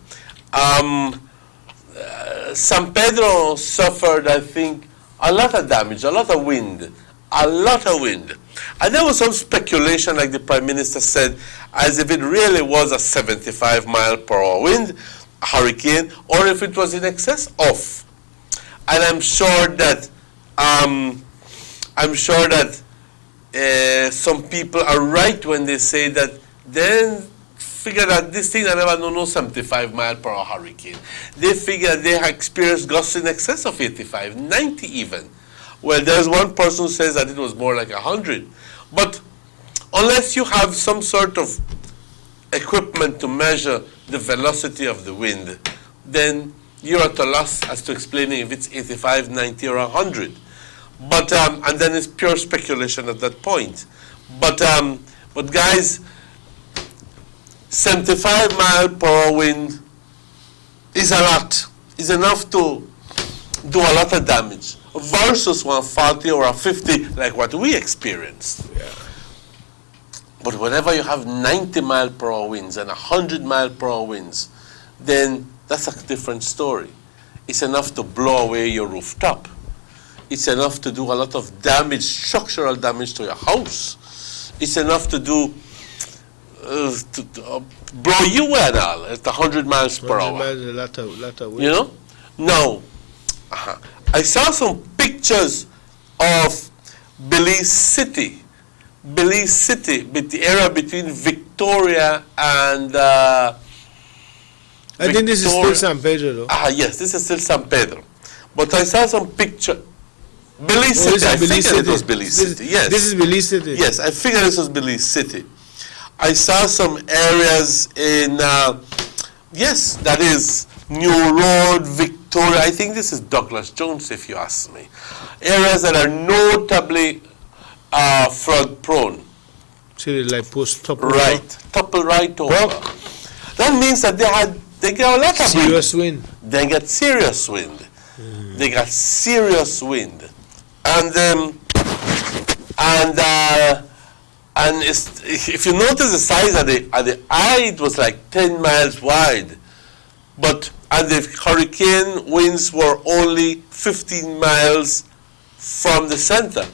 San Pedro suffered, I think, a lot of damage, a lot of wind. And there was some speculation, like the Prime Minister said, as if it really was a 75-mile-per-hour wind, a hurricane, or if it was in excess of. And I'm sure that some people are right when they say that then figure that this thing I never know no 75-mile-per-hour hurricane. They figure they have experienced gusts in excess of 85, 90 even. Well, there's one person who says that it was more like 100. But unless you have some sort of equipment to measure the velocity of the wind, then you're at a loss as to explaining if it's 85, 90, or 100. But and then it's pure speculation at that point. But guys, 75-mile-per-hour wind is a lot. Is enough to do a lot of damage versus 140 or 150 like what we experienced. Yeah. But whenever you have 90-mile-per-hour winds and 100-mile-per-hour winds, then that's a different story. It's enough to blow away your rooftop. It's enough to do a lot of damage, structural damage to your house. It's enough to do blow you and all at 100 miles per hour. 100 miles is a lot of wind. You know? Now, I saw some pictures of Belize City, with the area between Victoria and I think this is still San Pedro, though. Yes, this is still San Pedro. But I saw some picture. Belize City, I figured it was Belize City, yes. This is Belize City? Yes, I figured this was Belize City. I saw some areas in, yes, that is New Road, Victoria. I think this is Douglas Jones, if you ask me. Areas that are notably flood prone. See, like post topple. Right, topple right over. That means that they get a lot of serious wind. They get serious wind. They got serious wind, and if you notice the size of the eye, it was like 10 miles wide, and the hurricane winds were only 15 miles from the center,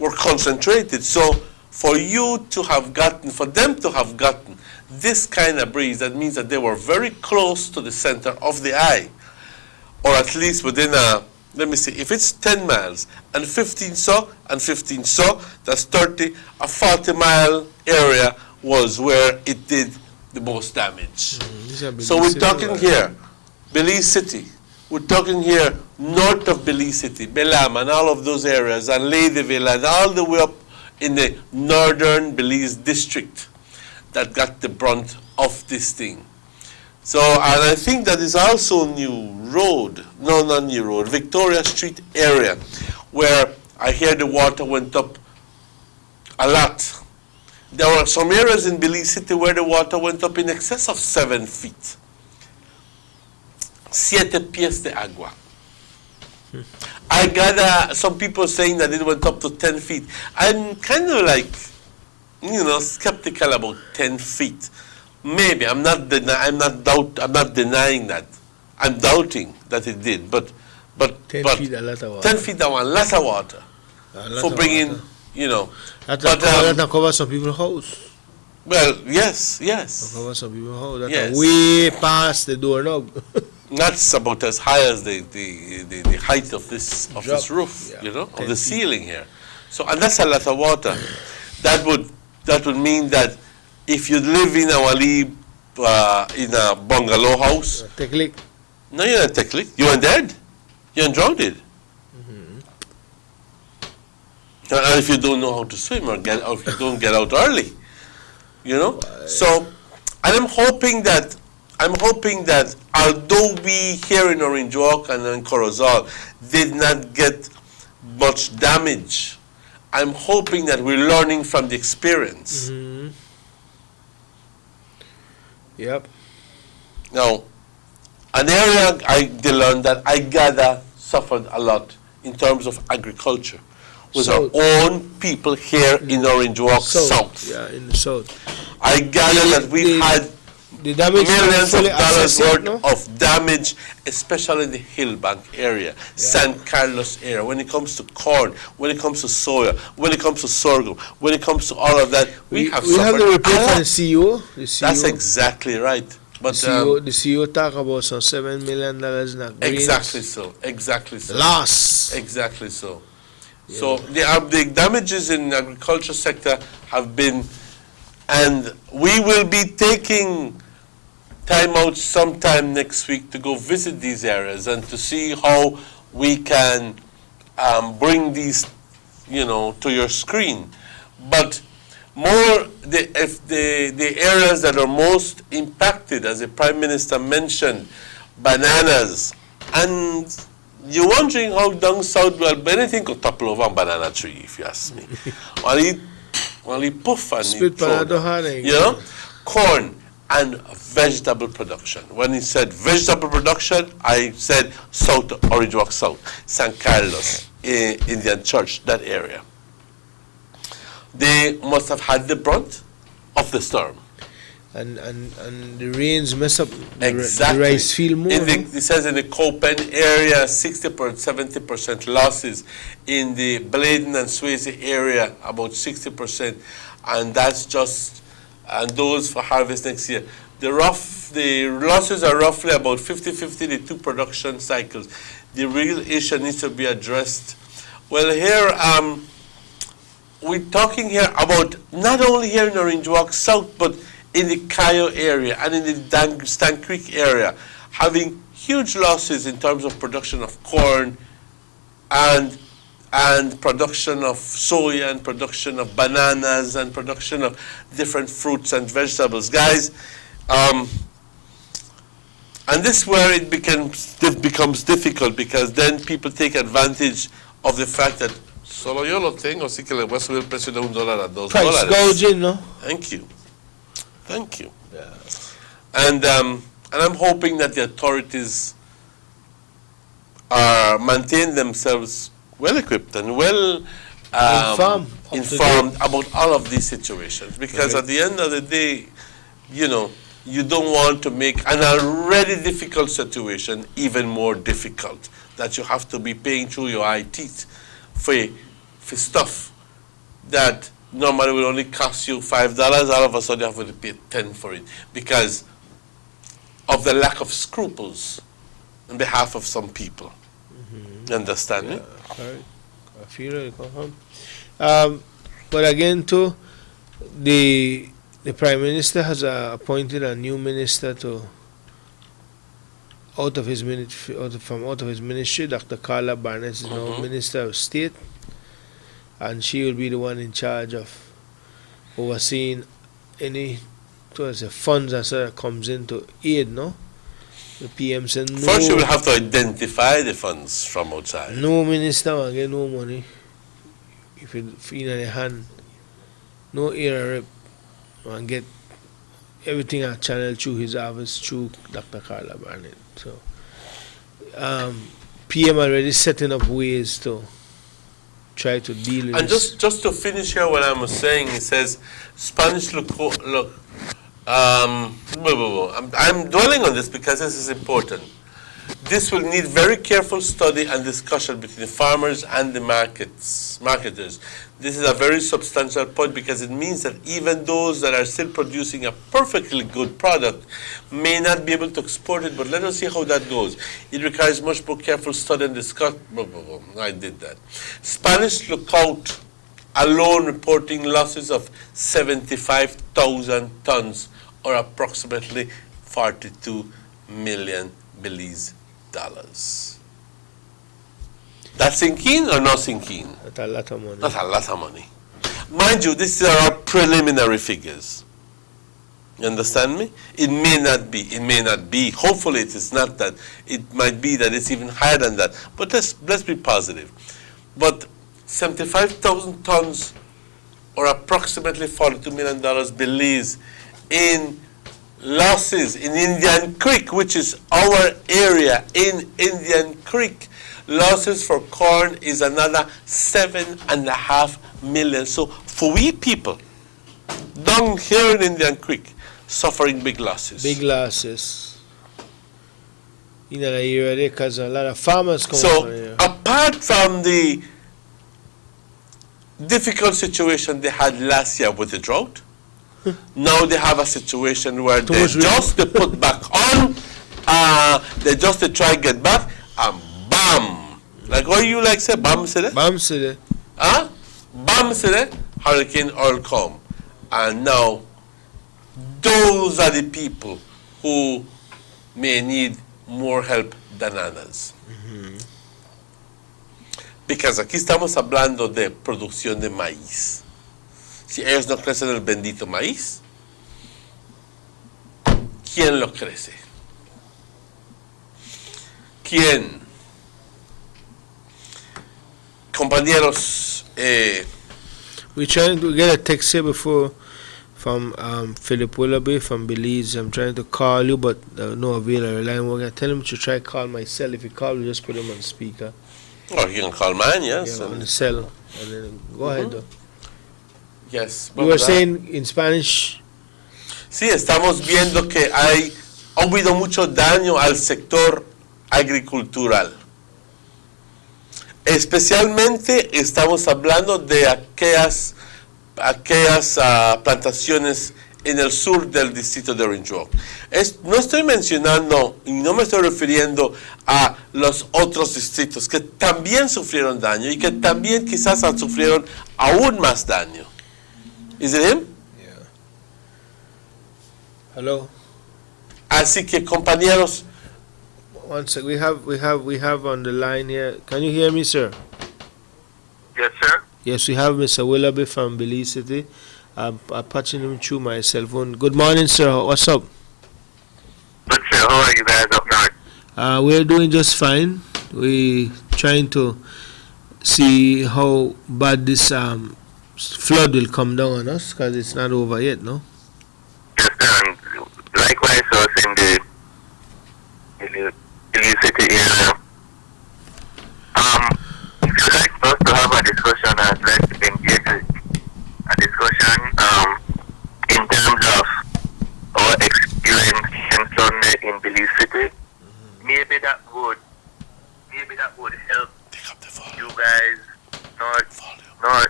were concentrated. So for them to have gotten this kind of breeze, that means that they were very close to the center of the eye, or at least within let me see, if it's 10 miles and 15 so, that's 30, a 40-mile area was where it did the most damage. So we're talking here, Belize City. We're talking here north of Belize City, Belam and all of those areas, and Ladyville and all the way up in the northern Belize district that got the brunt of this thing. So, and I think that is also Victoria Street area, where I hear the water went up a lot. There were some areas in Belize City where the water went up in excess of 7 feet. 7 pies de agua. I got some people saying that it went up to 10 feet. I'm kind of like, skeptical about 10 feet. Maybe I'm not denying that. I'm doubting that it did, but 10 feet a lot of water. 10 feet a lot of water for bringing, That cover some people's house. Well, yes. That cover some people's house. That's Yes. way past the doorknob. That's about as high as the height of this roof, of the ceiling here. So, and that's a lot of water. That would mean that if you live in Awali, in a bungalow house. Teklik. No, you're not Teklik. You went dead. you're drowned. And if you don't know how to swim or if you don't get out early, you know. So, and I'm hoping that although we here in Orange Walk and in Corozal did not get much damage, I'm hoping that we're learning from the experience. Yep. Now, an area they learned that I gather suffered a lot in terms of agriculture was our own people here in Orange Walk South. Yeah, in the south. I gather that we've had the damage millions of dollars worth no? of damage, especially in the Hillbank area, San Carlos area, when it comes to corn, when it comes to soya, when it comes to sorghum, when it comes to all of that, we have the report from the CEO. That's exactly right. But the CEO talk about some $7 million in that exactly so. Loss. Exactly so. Yeah. So the damages in the agriculture sector have been, and we will be taking time out sometime next week to go visit these areas and to see how we can bring these, to your screen. But more, the areas that are most impacted, as the Prime Minister mentioned, bananas. And you're wondering how down south, well, anything could topple over a banana tree, if you ask me. Only poof and split throw, corn and vegetable production. When he said vegetable production, I said South, Orange Walk South, San Carlos, Indian Church, that area. They must have had the brunt of the storm. And the rains mess up the rice field more. It says in the Copen area, 70% losses. In the Bladen and Swayze area, about 60%. And that's just, and those for harvest next year. The losses are roughly about 50-50, the two production cycles. The real issue needs to be addressed. Well, here, we're talking here about not only here in Orange Walk South, but in the Cayo area and in the Stan Creek area, having huge losses in terms of production of corn and production of soya and production of bananas and production of different fruits and vegetables. Guys, and this is where it becomes difficult, because then people take advantage of the fact that solo yo lo tengo, así que le voy a subir el precio de $1 a $2. Price gouging, no? Thank you. Yeah. And I'm hoping that the authorities maintain themselves well equipped and well informed about all of these situations. Because at the end of the day, you don't want to make an already difficult situation even more difficult, that you have to be paying through your eye teeth for stuff that normally will only cost you $5. All of a sudden you have to pay $10 for it because of the lack of scruples on behalf of some people. You understand me? Right. I feel it. But again, too, the Prime Minister has appointed a new minister out of his ministry. Dr. Carla Barnett is now Minister of State, and she will be the one in charge of overseeing any funds that comes into aid, no? The PM said no. First, you will have to identify the funds from outside. No minister will get no money if it's in the hand. No era rep and get everything I channel through his office, through Dr. Carla Barnett. So, PM already setting up ways to try to deal with and this. just to finish here what I was saying, it says Spanish I'm dwelling on this because this is important. This will need very careful study and discussion between the farmers and the marketers. This is a very substantial point because it means that even those that are still producing a perfectly good product may not be able to export it, but let us see how that goes. It requires much more careful study and discussion. I did that. Spanish Lookout alone reporting losses of 75,000 tons, or approximately 42 million Belize dollars. That sinking or not sinking? That's a lot of money. That's a lot of money. Mind you, these are our preliminary figures. You understand me? It may not be. It may not be. Hopefully it is not that. It might be that it's even higher than that. But let's be positive. But 75,000 tons or approximately $42 million Belize in losses in Indian Creek, which is our area in Indian Creek. Losses for corn is another 7.5 million. So for we people down here in Indian Creek, suffering big losses. Big losses. In that area there, because a lot of farmers come So from here. apart from the difficult situation they had last year with the drought, now they have a situation where they just they put back on, they just they try get back, and bam! Like what you like say, bam say that? Bam say that. Huh? Bam say that, hurricane oil come. And now, those are the people who may need more help than others. Because aquí estamos hablando de producción de maíz. Si ellos no crecen el bendito maíz, ¿quién lo crece? ¿Quién? Compañeros, We're trying to get a text here before from Philip Willoughby from Belize. I'm trying to call you, but no avail. Our line working. I tell him to try call my cell. If you call, we just put him on speaker. or you can call mine, yes. Yeah, on the cell. And then go ahead, though. Yes. You were saying in Spanish. Sí, estamos viendo que ha habido mucho daño al sector agricultural. Especialmente estamos hablando de aquellas plantaciones en el sur del distrito de Orange Walk. No estoy mencionando y no me estoy refiriendo a los otros distritos que también sufrieron daño y que también quizás sufrieron aún más daño. Is it him? Yeah. Hello. Así que compañeros. One sec. We have on the line here. Can you hear me, sir? Yes, sir. Yes, we have Mr. Willoughby from Belize City. I'm patching him through my cell phone. Good morning, sir. What's up? Good, sir. How are you guys up north? We're doing just fine. We trying to see how bad this flood will come down on us, because it's not over yet, no? Yes, sir. And likewise, us in the Belize City area. If you'd like us to have a discussion, I'd like to engage a discussion in terms of our experience in Belize City. Maybe that would help you guys not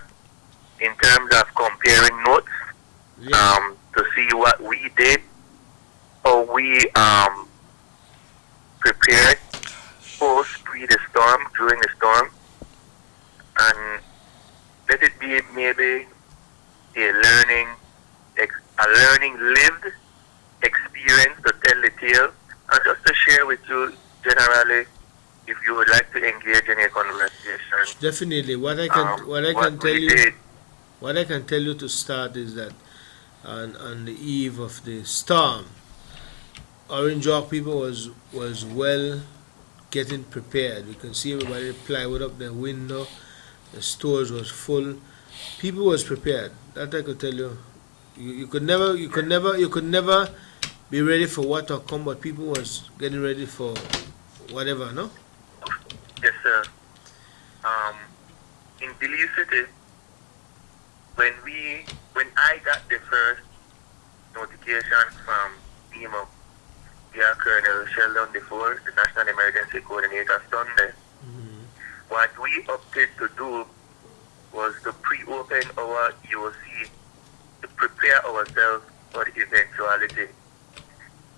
in terms of comparing notes, to see what we did, how we prepared pre the storm, during the storm, and let it be maybe a learning lived experience to tell the tale, and just to share with you generally, if you would like to engage in a conversation. Definitely. What I can tell you to start is that on the eve of the storm, Orange Walk people was well getting prepared. You can see everybody plywood up their window. The stores was full. People was prepared. That I could tell you. You could never be ready for what to come, but people was getting ready for whatever, no? Yes, sir. In Belize City, when I got the first notification from NEMA, Colonel Sheldon Defoe, the National Emergency Coordinator, Sunday, what we opted to do was to pre-open our EOC to prepare ourselves for the eventuality.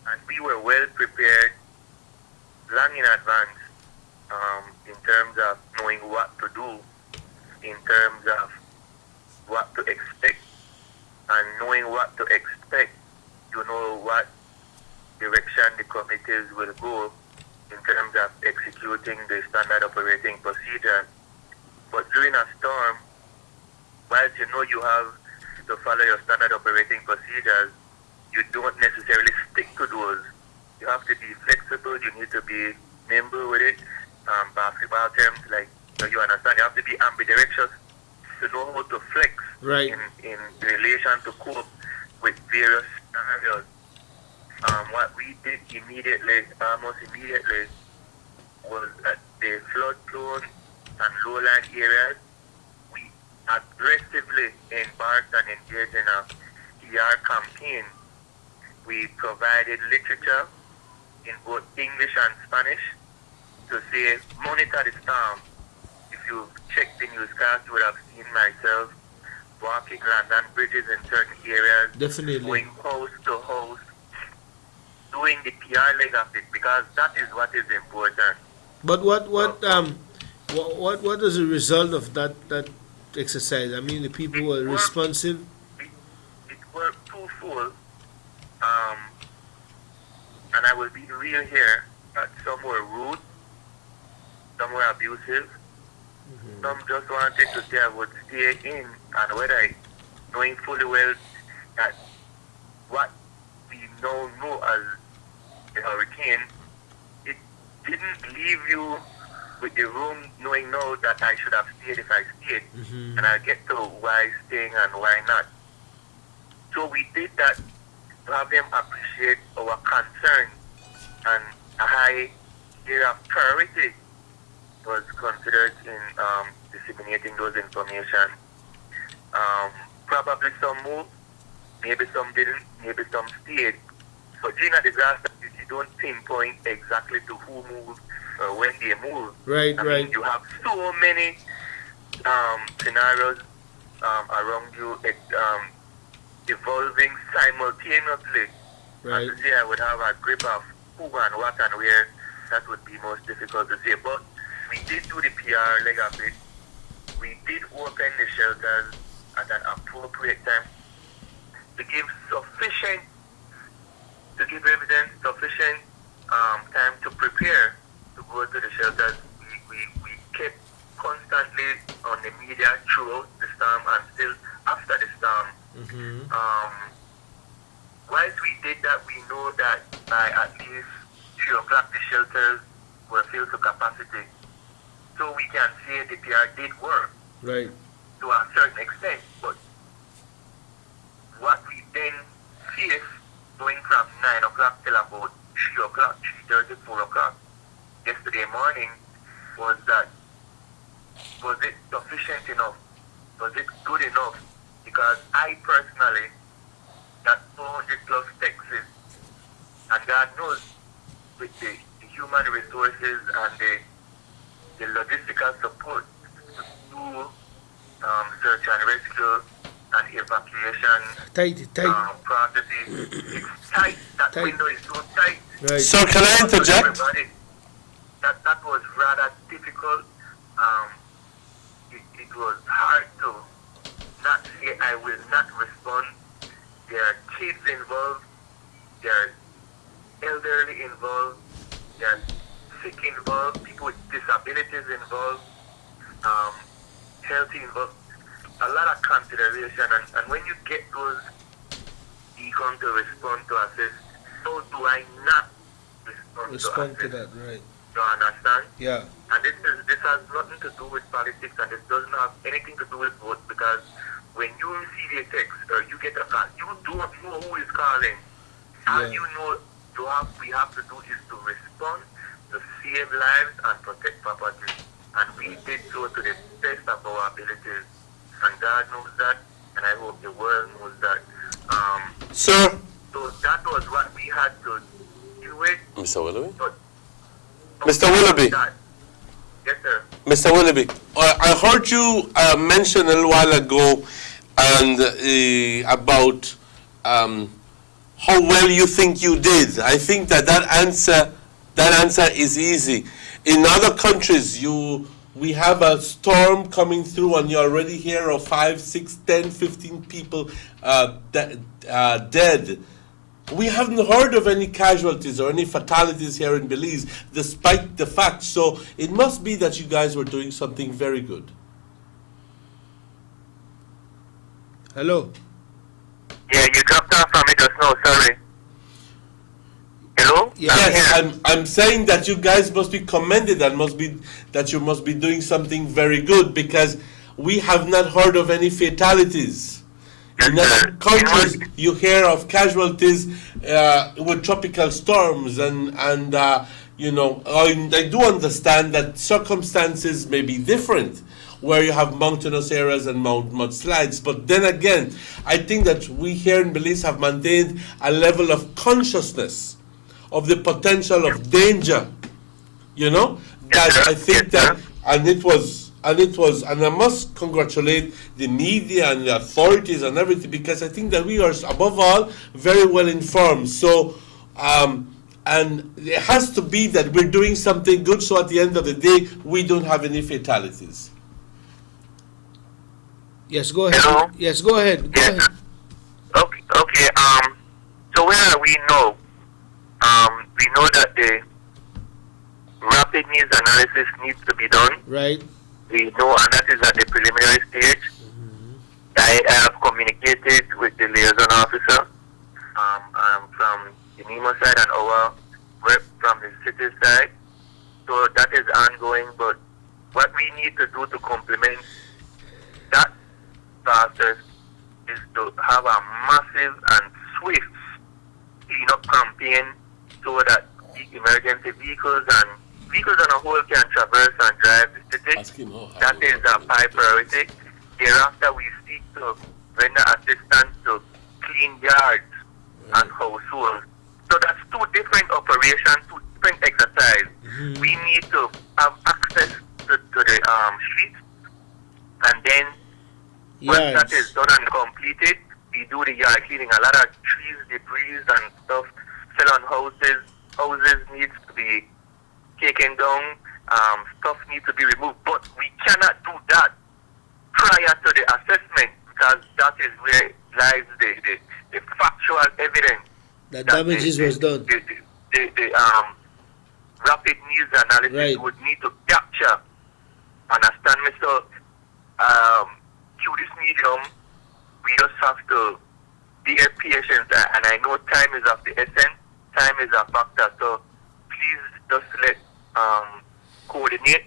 And we were well prepared long in advance in terms of knowing what to do, in terms of what to expect, and knowing what to expect, you know what direction the committees will go in terms of execution. executing the standard operating procedure. But during a storm, whilst you know you have to follow your standard operating procedures, you don't necessarily stick to those. You have to be flexible, you need to be nimble with it. Basketball terms, like, so you understand, you have to be ambidextrous to know how to flex in relation to cope with various scenarios. What we did almost immediately, was that the flood-prone and lowland areas, we aggressively embarked and engaged in a PR campaign. We provided literature in both English and Spanish to say, monitor the storm. If you check the newscast, you would have seen myself walking land and bridges in certain areas, Definitely. going house to house, doing the PR leg of it, because that is what is important. But what is the result of that exercise? I mean, the people were responsive. It worked twofold, and I will be real here. That some were rude, some were abusive, some just wanted to say I would stay in, and whether knowing fully well that what we now know as the hurricane, it didn't leave you with the room knowing now that I should have stayed if I stayed. And I'll get to why staying and why not. So we did that to have them appreciate our concern, and a high area of priority was considered in disseminating those information. Probably some moved, maybe some didn't, maybe some stayed. But during a disaster, you don't pinpoint exactly to who moved or when they moved. Right. You have so many scenarios around you evolving simultaneously. Right. And to say I would have a grip of who and what and where, that would be most difficult to say. But we did do the PR leg of it. We did open the shelters at an appropriate time to give evidence sufficient time to prepare to go to the shelters. We kept constantly on the media throughout the storm and still after the storm. Whilst we did that, we know that by at least 3 o'clock the shelters were filled to capacity. So we can say the PR did work. Right. To a certain extent, but what we then faced going from 9 o'clock till about 3 o'clock, 3:30, 4 o'clock yesterday morning was that, was it sufficient enough? Was it good enough? Because I personally got 400 plus texts, and God knows with the human resources and the logistical support to do search and rescue and evacuation processes. It's tight. That window is so tight. Right. So can I interject? That was rather difficult. It was hard to not say I will not respond. There are kids involved. There are elderly involved. There are sick involved. People with disabilities involved. Healthy involved. A lot of consideration, and when you get those deacons to respond to assist, so do I not respond to that, right? You understand? Yeah. And this has nothing to do with politics, and this doesn't have anything to do with vote, because when you receive a text or you get a call, you don't know who is calling. All you know we have to do is to respond, to save lives and protect property. And we did so to the best of our abilities. And God knows that, and I hope the world knows that. Sir? So that was what we had to deal with. Mr. Willoughby? Mr. Willoughby? Yes, sir. Mr. Willoughby, I heard you mention a little while ago and about how well you think you did. I think that answer is easy. In other countries, we have a storm coming through, and you already hear of 5, 6, 10, 15 people dead. we haven't heard of any casualties or any fatalities here in Belize, despite the fact. So it must be that you guys were doing something very good. Hello. Yeah, you dropped off on me just now, sorry. Hello? Yes, I'm saying that you guys must be commended and you must be doing something very good, because we have not heard of any fatalities. In other countries, you hear of casualties with tropical storms, and you know, I do understand that circumstances may be different where you have mountainous areas and mudslides. But then again, I think that we here in Belize have maintained a level of consciousness of the potential of danger, you know, that I think that, and I must congratulate the media and the authorities and everything, because I think that we are, above all, very well informed. So, and it has to be that we're doing something good, so at the end of the day, we don't have any fatalities. Yes, go ahead. Hello? Yes, go ahead. Go ahead. Okay, so where are we now? We know that the rapid needs analysis needs to be done. Right. We know, and that is at the preliminary stage. I have communicated with the liaison officer from the NEMO side and our rep from the city side. So that is ongoing, but what we need to do to complement that process is to have a massive and swift cleanup campaign so that emergency vehicles and vehicles on a whole can traverse and drive the city. That is a high priority. Thereafter, we seek to render assistance to clean yards and households. So that's two different operations, two different exercises. We need to have access to the streets, and then once that is done and completed, we do the yard cleaning. A lot of trees, debris and stuff fell on houses. Houses needs to be taken down. Stuff needs to be removed. But we cannot do that prior to the assessment, because that is where lies the factual evidence. The damages was done. The rapid news analysis would need to capture. Understand me? So, through this medium, we just have to be patient, and I know time is of the essence. Time is a factor, so please just let coordinate,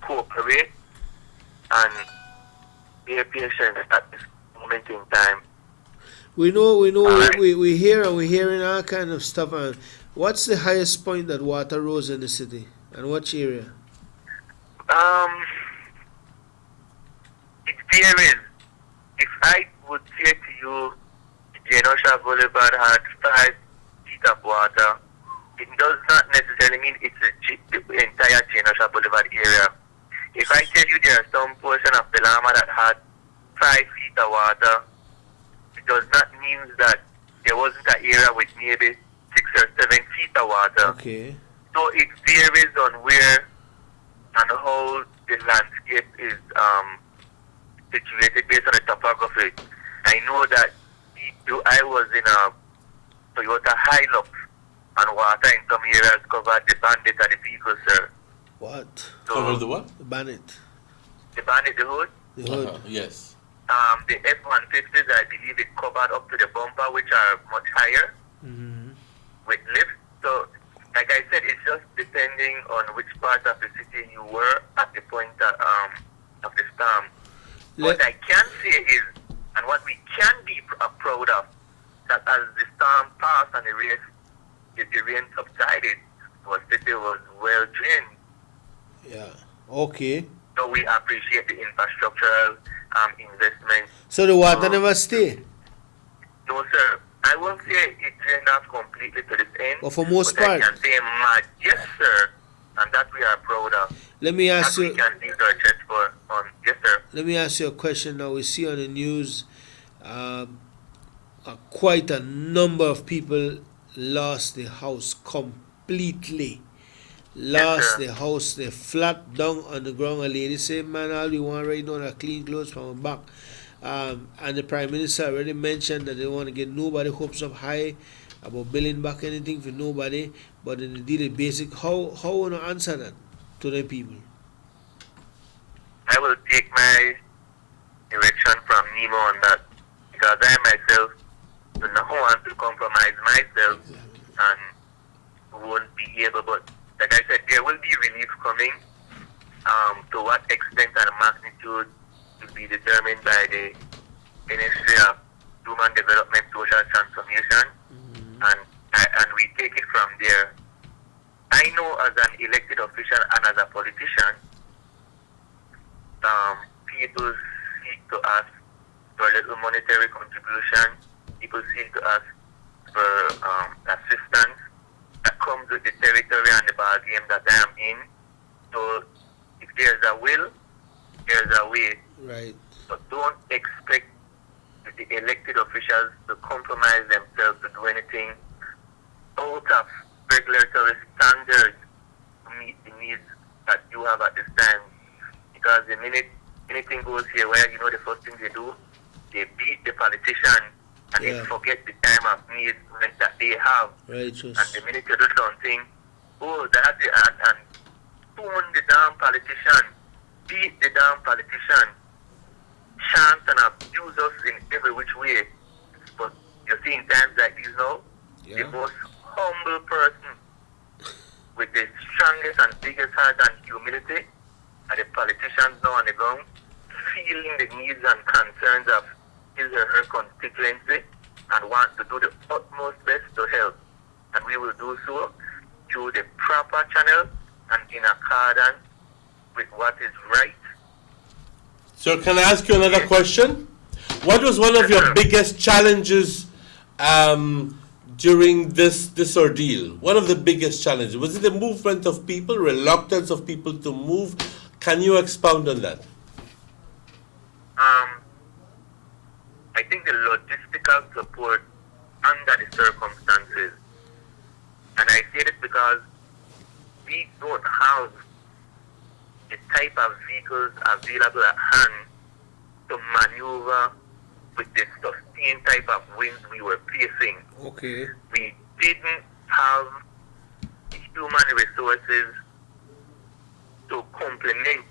cooperate, and be patient at this moment in time. We know, we hear, and we're hearing all kind of stuff. And what's the highest point that water rose in the city, and which area? It varies. If I would say to you, Genosha Boulevard had 5 feet of water, it does not necessarily mean it's the entire Genosha Boulevard area. If I tell you there are some portion of Belama that had 5 feet of water, it does not mean that there wasn't an area with maybe 6 or 7 feet of water. Okay. So it varies on where and how the landscape is situated based on the topography. I know that I was in a Toyota Hilux, and water in some areas covered the bandit of the vehicle, sir. What? So, covered the what? The bandit. The bandit, the hood? The hood. Yes. The F-150s, I believe it covered up to the bumper, which are much higher with lifts. So, like I said, it's just depending on which part of the city you were at the point of the storm. What I can say is, and what we can be proud of, that as the storm passed and the rain subsided, our city was well drained. Yeah. Okay. So we appreciate the infrastructural investment. So the water never stay? No, sir. I won't say it drained off completely to this end. But for most but part? I can say yes, sir. And that we are proud of. Let me ask you. We can use our chest for yes, sir. Let me ask you a question now. We see on the news quite a number of people lost their house completely. Lost their house, they flat down on the ground. A lady said, man, all we want right now are clean clothes from our back. And the Prime Minister already mentioned that they want to get nobody hopes up high about billing back anything for nobody, but in the daily basic, how wanna answer that to the people? I will take my direction from Nemo on that, because I myself do not want to compromise myself and won't be able, but like I said, there will be relief coming. To what extent and magnitude will be determined by the Ministry of Human Development, Social Transformation, and we take it from there. I know as an elected official and as a politician, people seek to ask for a little monetary contribution. People seek to ask for assistance that comes with the territory and the ball game that I am in. So if there's a will, there's a way. Right. But don't expect the elected officials to compromise themselves to do anything out of regulatory standards to meet the needs that you have at this time. Because the minute anything goes here, where you know the first thing they do, they beat the politician and they forget the time of need that they have. Righteous. And the minute you do something, oh, that's it, and tune the damn politician, beat the damn politician, chant and abuse us in every which way. But you see in times like these now, the most humble person with the strongest and biggest heart and humility are the politicians now on the ground, feeling the needs and concerns of his or her constituency and want to do the utmost best to help. And we will do so through the proper channel and in accordance with what is right. Sir, can I ask you another question? What was one of your biggest challenges during this ordeal? One of the biggest challenges? Was it the movement of people, reluctance of people to move? Can you expound on that? I think the logistical support under the circumstances, and I say this because we don't have the type of vehicles available at hand to maneuver with the sustained type of winds we were facing. Okay. We didn't have the human resources to complement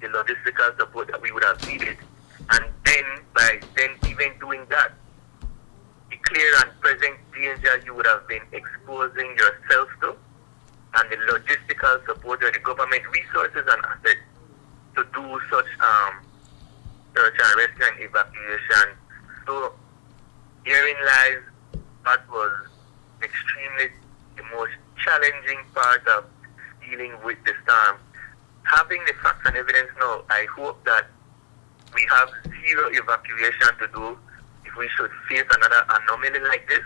the logistical support that we would have needed. And then, by then even doing that, the clear and present danger you would have been exposing yourself to, and the logistical support or the government resources and assets to do such search and rescue and evacuation. So herein lies what was extremely the most challenging part of dealing with the storm. Having the facts and evidence now, I hope that we have zero evacuation to do if we should face another anomaly like this,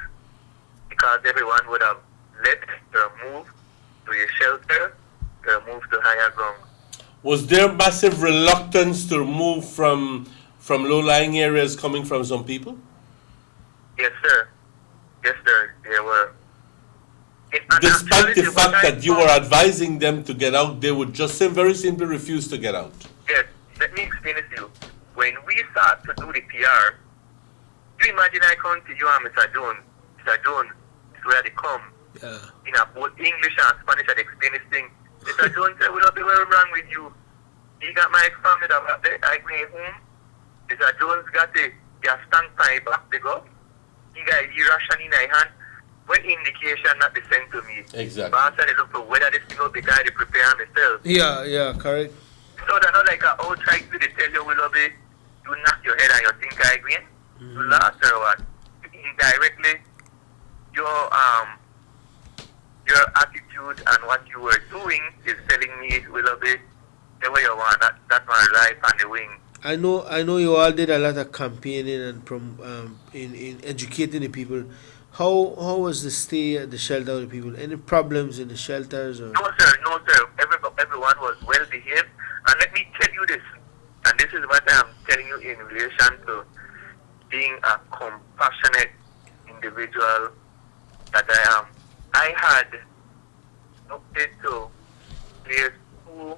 because everyone would have left or moved to a shelter or moved to higher ground. Was there massive reluctance to move from low-lying areas coming from some people? Yes, sir. Yes, sir. There were. Despite the fact that you were advising them to get out, they would just very simply refuse to get out. Yes. Let me explain this to you. When we start to do the PR, you imagine I come to you and Mr. Jones. Mr. Jones is where they come. In both English and Spanish, I explain this thing. Mr. Jones said, "Will not be very wrong with you. He got my family that was there. I went home. Mr. Jones got a stank pipe back the go. He got a ration in my hand. What indication that they sent to me? Exactly. But I said, look for whether this thing will be guided, prepare myself. Yeah, correct. So they're not like an outright to tell you, will be, you knock your head and you think I agree. You lost or what? Indirectly, your attitude and what you were doing is telling me, Willoughby, the way you want. That's my life on the wing. I know you all did a lot of campaigning and in educating the people. How was the stay at the shelter of the people? Any problems in the shelters? Or? No, sir. Everyone was well behaved. And let me tell you this, and this is what I'm telling you in relation to being a compassionate individual that I am. I had opted to place 2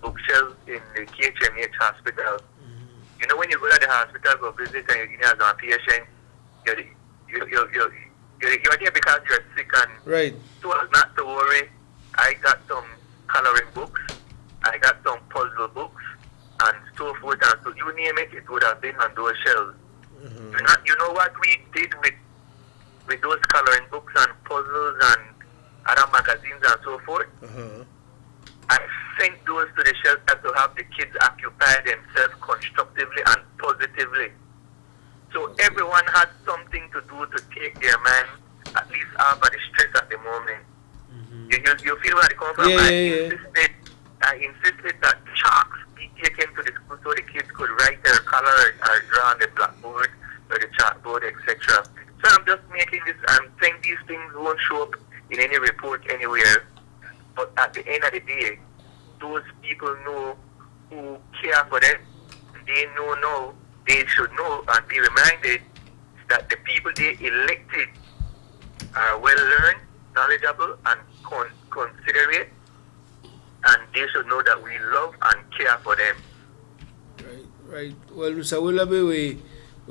bookshelves in the KHMH hospital. You know, when you go to the hospital for visit and you're as a patient, you're there because you're sick, and Right. so as not to worry, I got some coloring books, I got some puzzle books, and so forth, and so you name it, it would have been on those shelves. You know what we did with those coloring books and puzzles and other magazines and so forth? I sent those to the shelter to have the kids occupy themselves constructively and positively. So everyone had something to do to take their mind at least out of the stress at the moment. You feel where I come from? I insisted that chalks be taken to the school so the kids could write their color or draw on the blackboard or the chalkboard, etc. So I'm just making this, I'm saying these things won't show up in any report anywhere. But at the end of the day, those people know who care for them. They know now, they should know and be reminded that the people they elected are well learned, knowledgeable, and considerate. And they should know that we love and care for them. Right. Well, Mr. Willoughby, we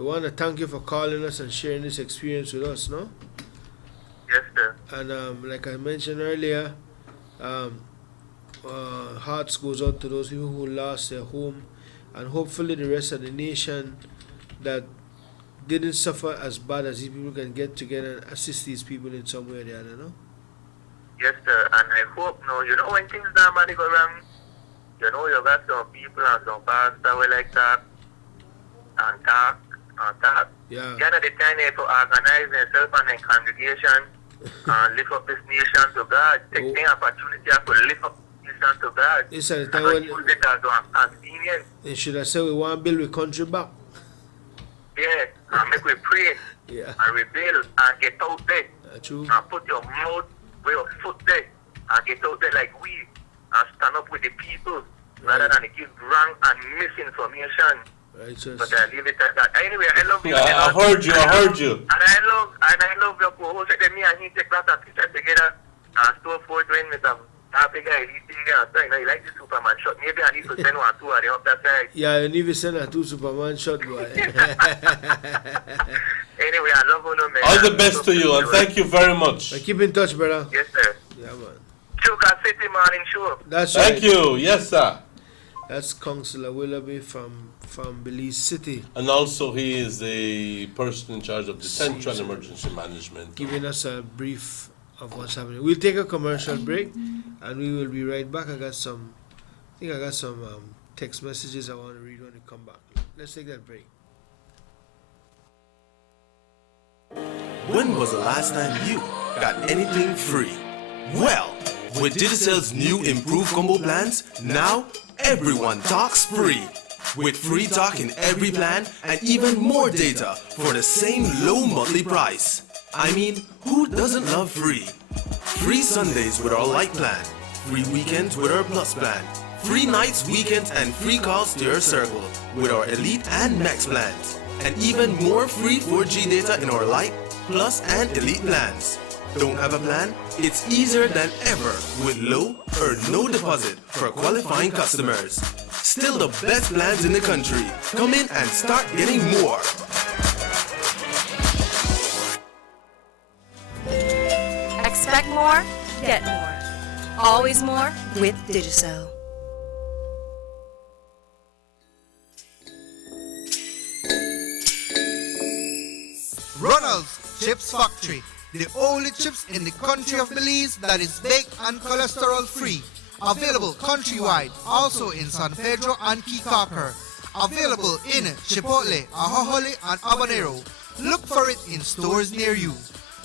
want to thank you for calling us and sharing this experience with us, no? Yes, sir. And like I mentioned earlier, hearts goes out to those people who lost their home, and hopefully the rest of the nation that didn't suffer as bad as these people can get together and assist these people in some way or the other, no? Yes, sir. And I hope, when things normally go wrong, you got some people and some pastors that will like that and talk. Yeah. The end of the time, they have to organize themselves and their congregation and lift up this nation to God. Take the opportunity to lift up this nation to God. This is the And time not when use it as convenience. they should have said we want to build the country back. Yeah, and make we pray and rebuild and get out there. True. And put your mouth where your foot there and get out there like we and stand up with the people rather than give wrong and misinformation. Right, but I leave it at that. Anyway, I love you. Yeah, I heard you. And I love your co-host. Me and he take that and picture together and so forth when Mr. Happy guy, he like the Superman shot. Maybe I need to send one two of them up that side. Yeah, you need to send a two Superman shot, boy. Anyway, I love you, man. All the best to you, and thank you very much. Keep in touch, brother. Yes, sir. Yeah, man. Sugar City Morning Show. That's right. Thank you. Yes, sir. That's Councillor Willoughby from Belize City. And also he is the person in charge of the Central Emergency Management. Giving us a brief of what's happening. We'll take a commercial break and we will be right back. I got some text messages I want to read when we come back. Let's take that break. When was the last time you got anything free? Well, with Digicel's new improved combo plans, now everyone talks free. With free talk in every plan and even more data for the same low monthly price. I mean, who doesn't love free? Free Sundays with our light plan, free weekends with our plus plan, free nights, weekends, and free calls to your circle with our elite and max plans, and even more free 4G data in our light, plus, and elite plans. Don't have a plan? It's easier than ever with low or no deposit for qualifying customers. Still the best plans in the country. Come in and start getting more. Expect more, get more. Always more with Digicel. Ronald's Chips Factory, the only chips in the country of Belize that is baked and cholesterol free. Available countrywide, also in San Pedro and Kikaker. Available in Chipotle, Ahojole, and Habanero. Look for it in stores near you.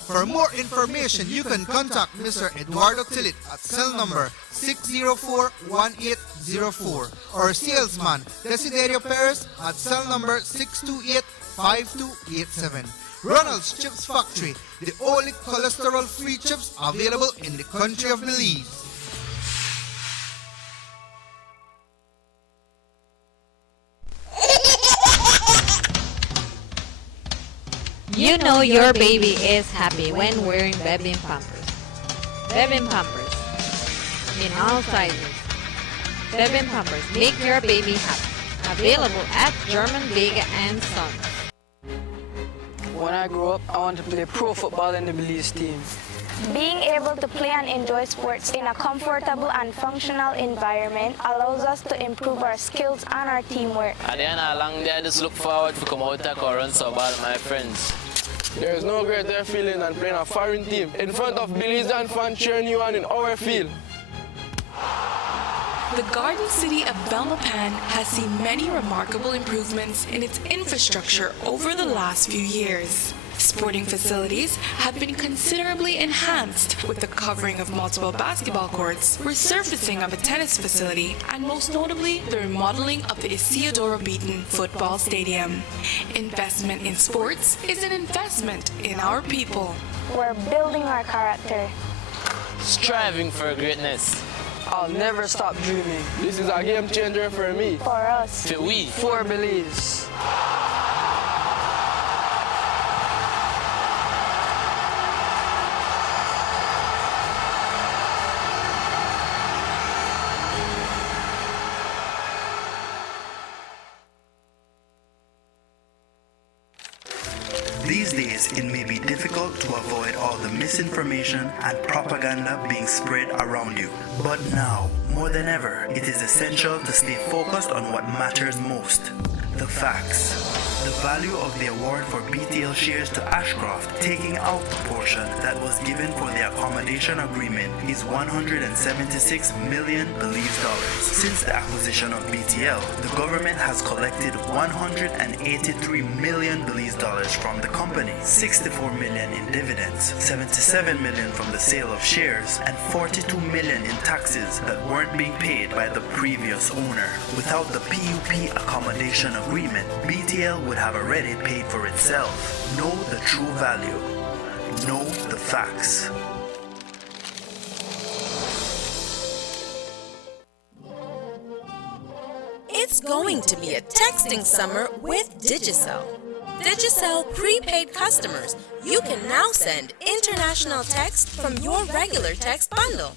For more information, you can contact Mr. Eduardo Tillit at cell number 604-1804 or salesman Desiderio Perez at cell number 628-5287. Ronald's Chips Factory, the only cholesterol-free chips available in the country of Belize. You know your baby is happy when wearing Bebin Pampers. Bebin Pampers. In all sizes. Bebin Pampers make your baby happy. Available at German Vega and Sons. When I grow up, I want to play pro football in the Belize team. Being able to play and enjoy sports in a comfortable and functional environment allows us to improve our skills and our teamwork. At the end of a long day, I just look forward to come out and run some ball with my friends. There is no greater feeling than playing a foreign team in front of Belizean fans cheering you on in our field. The Garden City of Belmopan has seen many remarkable improvements in its infrastructure over the last few years. Sporting facilities have been considerably enhanced with the covering of multiple basketball courts, resurfacing of a tennis facility, and most notably, the remodeling of the Isidoro Beaton Football Stadium. Investment in sports is an investment in our people. We're building our character. Striving for greatness. I'll never stop dreaming. This is a game changer for me. For us. For we. For Belize. These days, it may be difficult to avoid all the misinformation and propaganda being spread around you. But now, more than ever, it is essential to stay focused on what matters most: the facts. The value of the award for BTL shares to Ashcroft, taking out the portion that was given for the accommodation agreement, is 176 million Belize dollars. Since the acquisition of BTL, the government has collected 183 million Belize dollars from the company, 64 million in dividends, 77 million from the sale of shares, and 42 million in taxes that weren't being paid by the previous owner. Without the PUP accommodation agreement, BTL would have already paid for itself. Know the true value. Know the facts. It's going to be a texting summer with Digicel. Digicel prepaid customers, you can now send international text from your regular text bundle.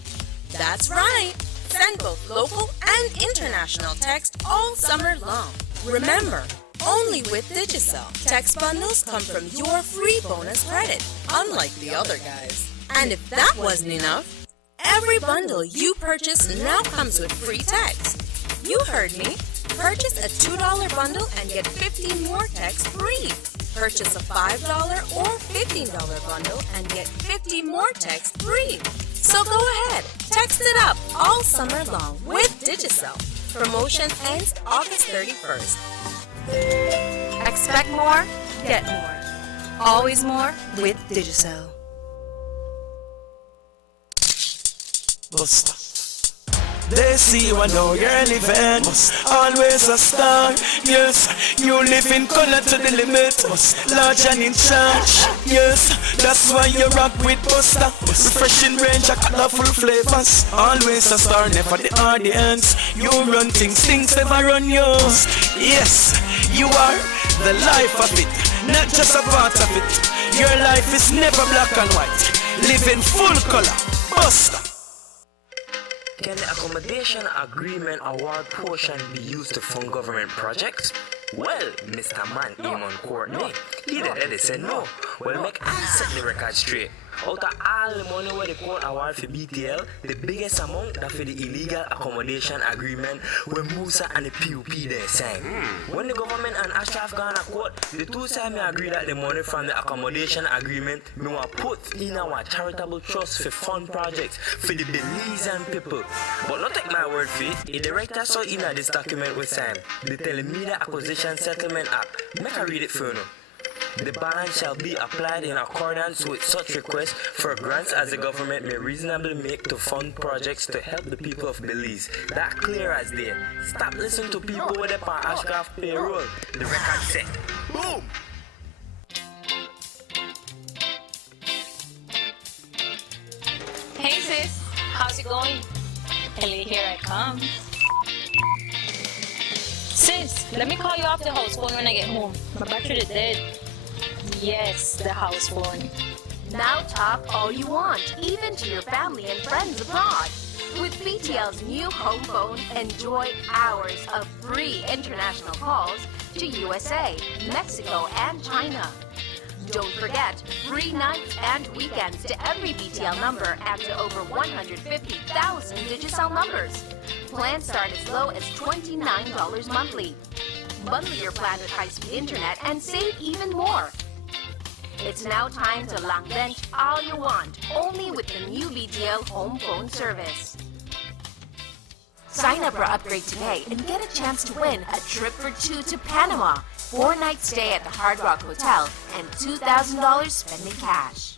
That's right. Send both local and international text all summer long. Remember, only with Digicel, text bundles come from your free bonus credit, unlike the other guys. And if that wasn't enough, every bundle you purchase now comes with free text. You heard me. Purchase a $2 bundle and get 15 more texts free. Purchase a $5 or $15 bundle and get 50 more texts free. So go ahead, text it up all summer long with Digicel. Promotion ends August 31st. Expect more, get more. Always more with Digicel. Buster. They see you and know you're living. Always a star. Yes, you live in color to the limit. Large and in charge. Yes, that's why you rock with Buster. Refreshing range of colorful flavors. Always a star, never the audience. You run things never run yours. Yes, you are the life of it, not just a part of it. Your life is never black and white. Live in full color. Buster. Can the accommodation agreement award portion be used to fund government projects? Well, Mr. Man Eamon Courtney, he did said no. Well, make I set the record straight. Out of all the money where the court award for BTL, the biggest amount that for the illegal accommodation agreement when Musa and the PUP they sang. When the government and Ashraf gone to court, the two sides may agree that the money from the accommodation agreement may want put in our charitable trust for fund projects for the Belizean people. But not take my word for it, the director saw in this document with Sam, the Telemedia Acquisition Settlement Act. Make I read it for you. The balance shall be applied in accordance with such requests for grants as the government may reasonably make to fund projects to help the people of Belize. That clear as day. Stop listening to people with the Ashcraft payroll. The record set. Boom! Hey sis, how's it going? Ellie, here I come. Sis, let me call you off the house phone when I get home. My battery is dead. Yes, the house phone. Now talk all you want, even to your family and friends abroad. With BTL's new home phone, enjoy hours of free international calls to USA, Mexico, and China. Don't forget, free nights and weekends to every BTL number and to over 150,000 Digicel numbers. Plans start as low as $29 monthly. Bundle your plan with high-speed internet and save even more. It's now time to long bench all you want, only with the new BTL home phone service. Sign up or upgrade today and get a chance to win a trip for two to Panama, 4-night stay at the Hard Rock Hotel, and $2,000 spending cash.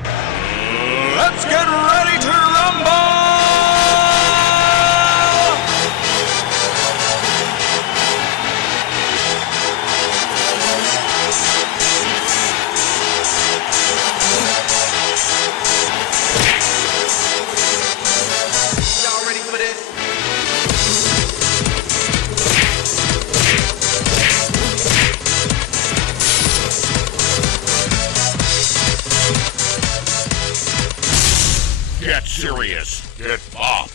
Let's get ready to rumble! Y'all ready for this? Get serious. Get buff.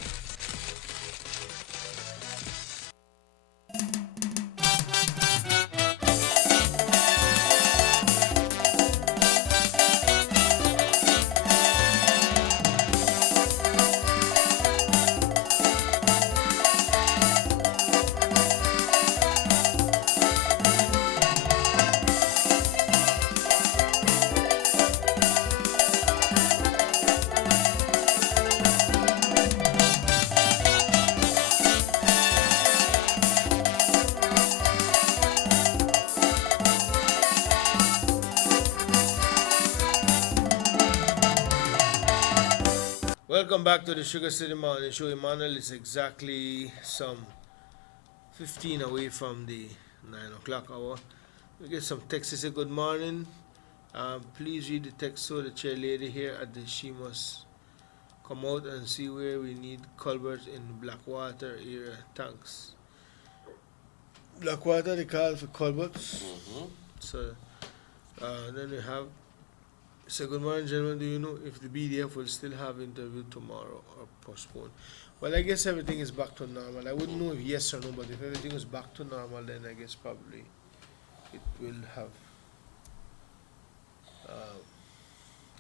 Welcome back to the Sugar City Morning Show. Emmanuel is exactly some 15 away from the 9 o'clock hour. We get some texts. Say good morning. Please read the text so the chair lady here at the she must come out and see where we need culverts in Blackwater area. Thanks. Blackwater, they call for culverts. So then we have. So good morning, gentlemen. Do you know if the BDF will still have interview tomorrow or postponed? Well, I guess everything is back to normal. I wouldn't know if yes or no, but if everything is back to normal, then I guess probably it will have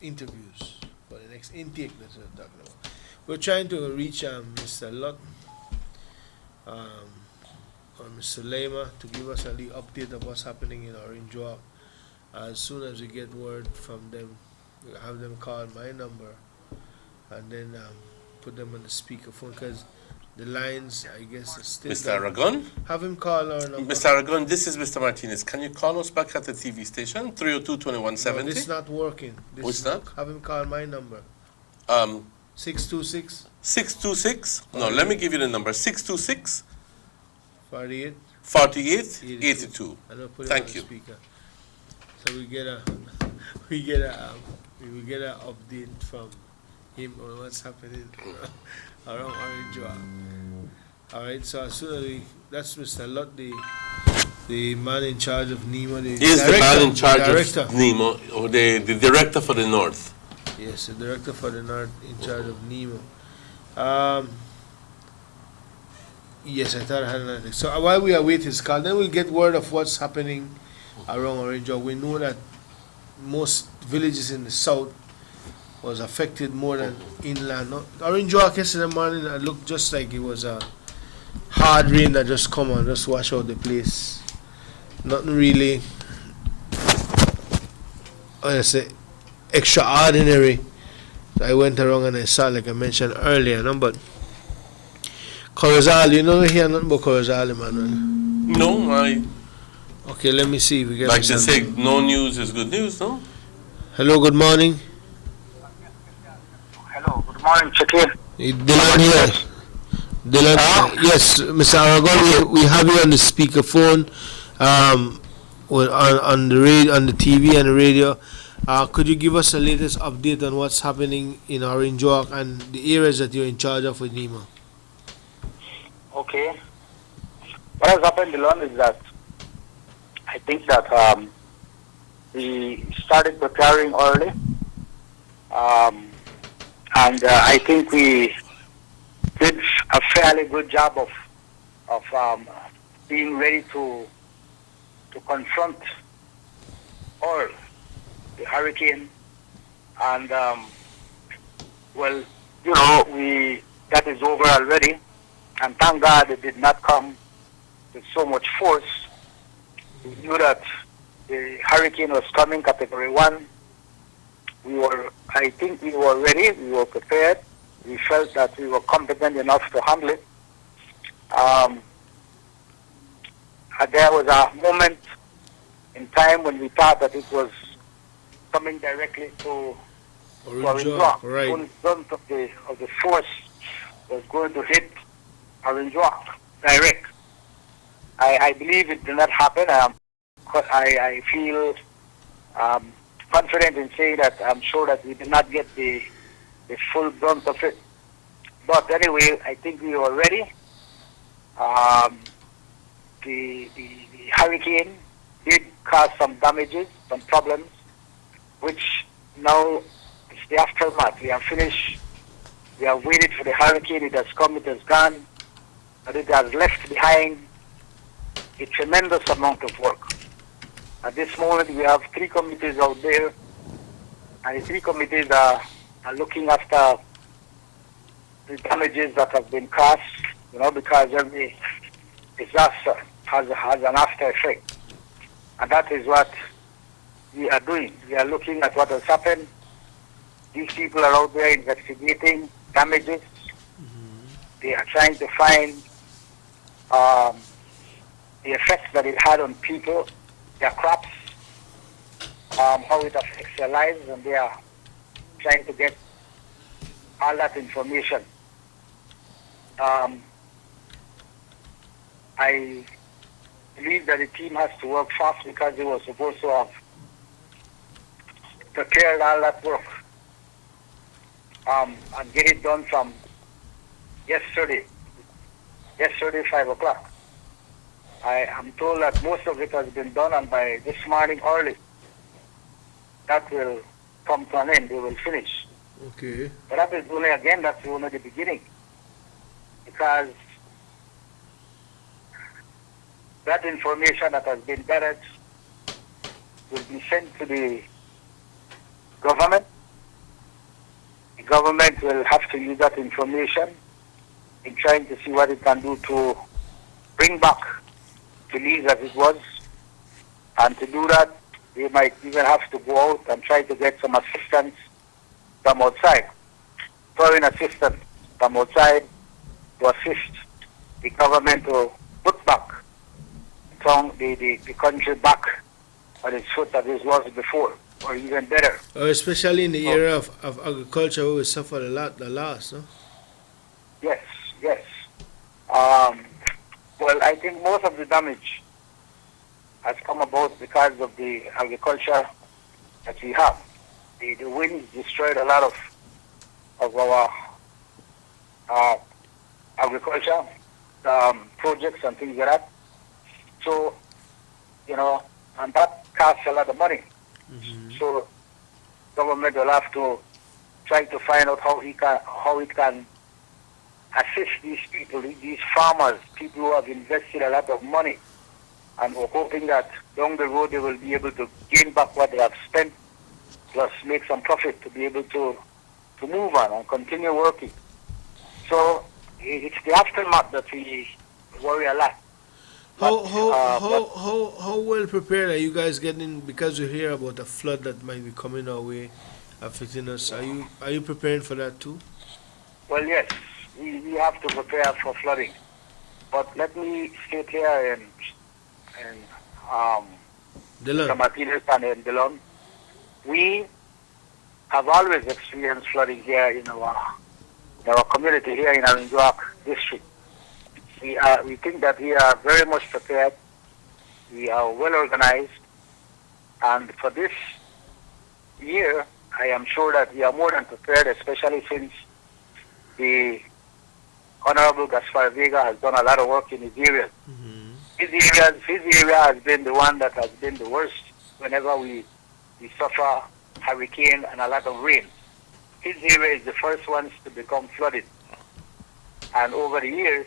interviews for the next intake that we're talking about. We're trying to reach Mr. Lott or Mr. Lema to give us a little update of what's happening in Orange Walk. As soon as we get word from them, we'll have them call my number and then put them on the speakerphone because the lines, I guess, are still. Mr. Aragon? Have him call our number. Mr. Aragon, this is Mr. Martinez. Can you call us back at the TV station? 302-2170? No, this is not working. What's that? Have him call my number. 626? 626? No, let me give you the number. 626? 48? 48? 82. Thank you. Speaker. So we get a update from him on what's happening around Orange Walk. All right. So as soon as that's Mr. Lott, the man in charge of NEMO. He is the man in charge of NEMO, or the director for the North. Yes, the director for the North in charge of NEMO. Yes, I thought I had another thing. So while we await his call, then we'll get word of what's happening around Orange Walk. We know that most villages in the south was affected more than inland. Orange Walk yesterday morning, it looked just like it was a hard rain that just come on, just wash out the place. Nothing really, I say, extraordinary. I went around and I saw, like I mentioned earlier, but Corozal, you know, hear nothing about Corozal, Emmanuel? No, Okay, let me see if we get. Like they say, no news is good news, no? Hello, good morning. Hello, good morning, Chakir. Dylan here. Dylan, yes, Mr. Aragon, we have you on the speakerphone, on the radio, on the TV and the radio. Could you give us the latest update on what's happening in Orange Walk and the areas that you're in charge of with NEMO? Okay. What has happened, Dylan, is that I think that we started preparing early, and I think we did a fairly good job of being ready to confront or the hurricane, and well, you know, that is over already, and thank God it did not come with so much force. We knew that the hurricane was coming, Category 1. I think we were ready, we were prepared. We felt that we were competent enough to handle it. There was a moment in time when we thought that it was coming directly to Orange Rock. Right. The brunt of the force was going to hit Orange Rock direct. I believe it did not happen. I feel confident in saying that I'm sure that we did not get the full brunt of it. But anyway, I think we were ready. The hurricane did cause some damages, some problems, which now it's the aftermath. We have finished. We have waited for the hurricane. It has come, it has gone, but it has left behind a tremendous amount of work. At this moment, we have 3 committees out there, and the 3 committees are looking after the damages that have been caused, you know, because every disaster has an after effect. And that is what we are doing. We are looking at what has happened. These people are out there investigating damages. They are trying to find the effects that it had on people, their crops, how it affects their lives, and they are trying to get all that information. I believe that the team has to work fast because they were supposed to have prepared all that work and get it done from yesterday 5 o'clock. I am told that most of it has been done, and by this morning early, that will come to an end. They will finish. Okay. But that is only, again, that's only the beginning. Because that information that has been gathered will be sent to the government. The government will have to use that information in trying to see what it can do to bring back Belize as it was. And to do that, they might even have to go out and try to get some assistance from outside, foreign assistance from outside to assist the government to put back the country back on its foot as it was before, or even better. Especially in the area of agriculture, where we suffered a lot, the loss, no? Yes. Well, I think most of the damage has come about because of the agriculture that we have. The winds destroyed a lot of our agriculture projects and things like that. So, you know, and that costs a lot of money. So, government will have to try to find out how it can assist these people, these farmers, people who have invested a lot of money, and we're hoping that down the road they will be able to gain back what they have spent, plus make some profit to be able to move on and continue working. So it's the aftermath that we worry a lot. How well prepared are you guys getting, because you hear about a flood that might be coming our way, affecting us? Are you preparing for that too? Well, yes, we have to prepare for flooding. But let me state here in Martinez and in Dillon, we have always experienced flooding here in our community here in Orange Rock district. We think that we are very much prepared. We are well organized, and for this year, I am sure that we are more than prepared, especially since the Honorable Gaspar Vega has done a lot of work in his area. His area has been the one that has been the worst whenever we suffer hurricane and a lot of rain. His area is the first ones to become flooded. And over the years,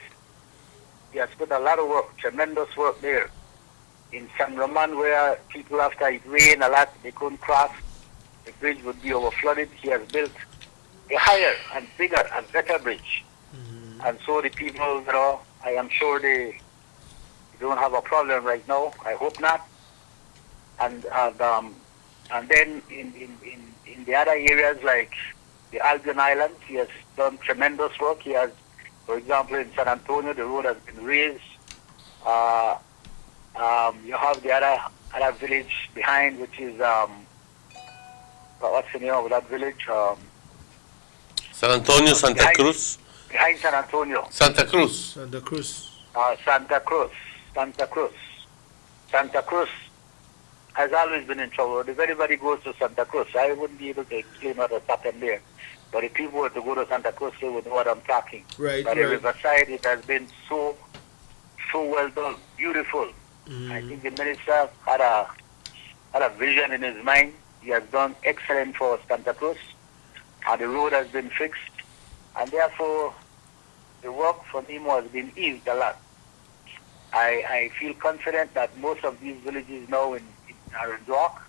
he has put a lot of work, tremendous work there. in San Roman, where people after it rained a lot, they couldn't cross, the bridge would be overflooded. He has built a higher and bigger and better bridge. And so the people, I am sure they don't have a problem right now. I hope not. And then in the other areas like the Albion Islands, he has done tremendous work. He has, for example, in San Antonio, the road has been raised. You have the other village behind, which is what's the name of that village? San Antonio, Santa Cruz. Behind San Antonio. Santa Cruz. Santa Cruz. Santa Cruz. Santa Cruz has always been in trouble. If anybody goes to Santa Cruz, I wouldn't be able to explain what has happened there. But if people were to go to Santa Cruz, they would know what I'm talking. Right, But right. the Riverside, it has been so well done, beautiful. I think the minister had a vision in his mind. He has done excellent for Santa Cruz, and the road has been fixed. And therefore, the work for NEMO has been eased a lot. I feel confident that most of these villages now in Arundrock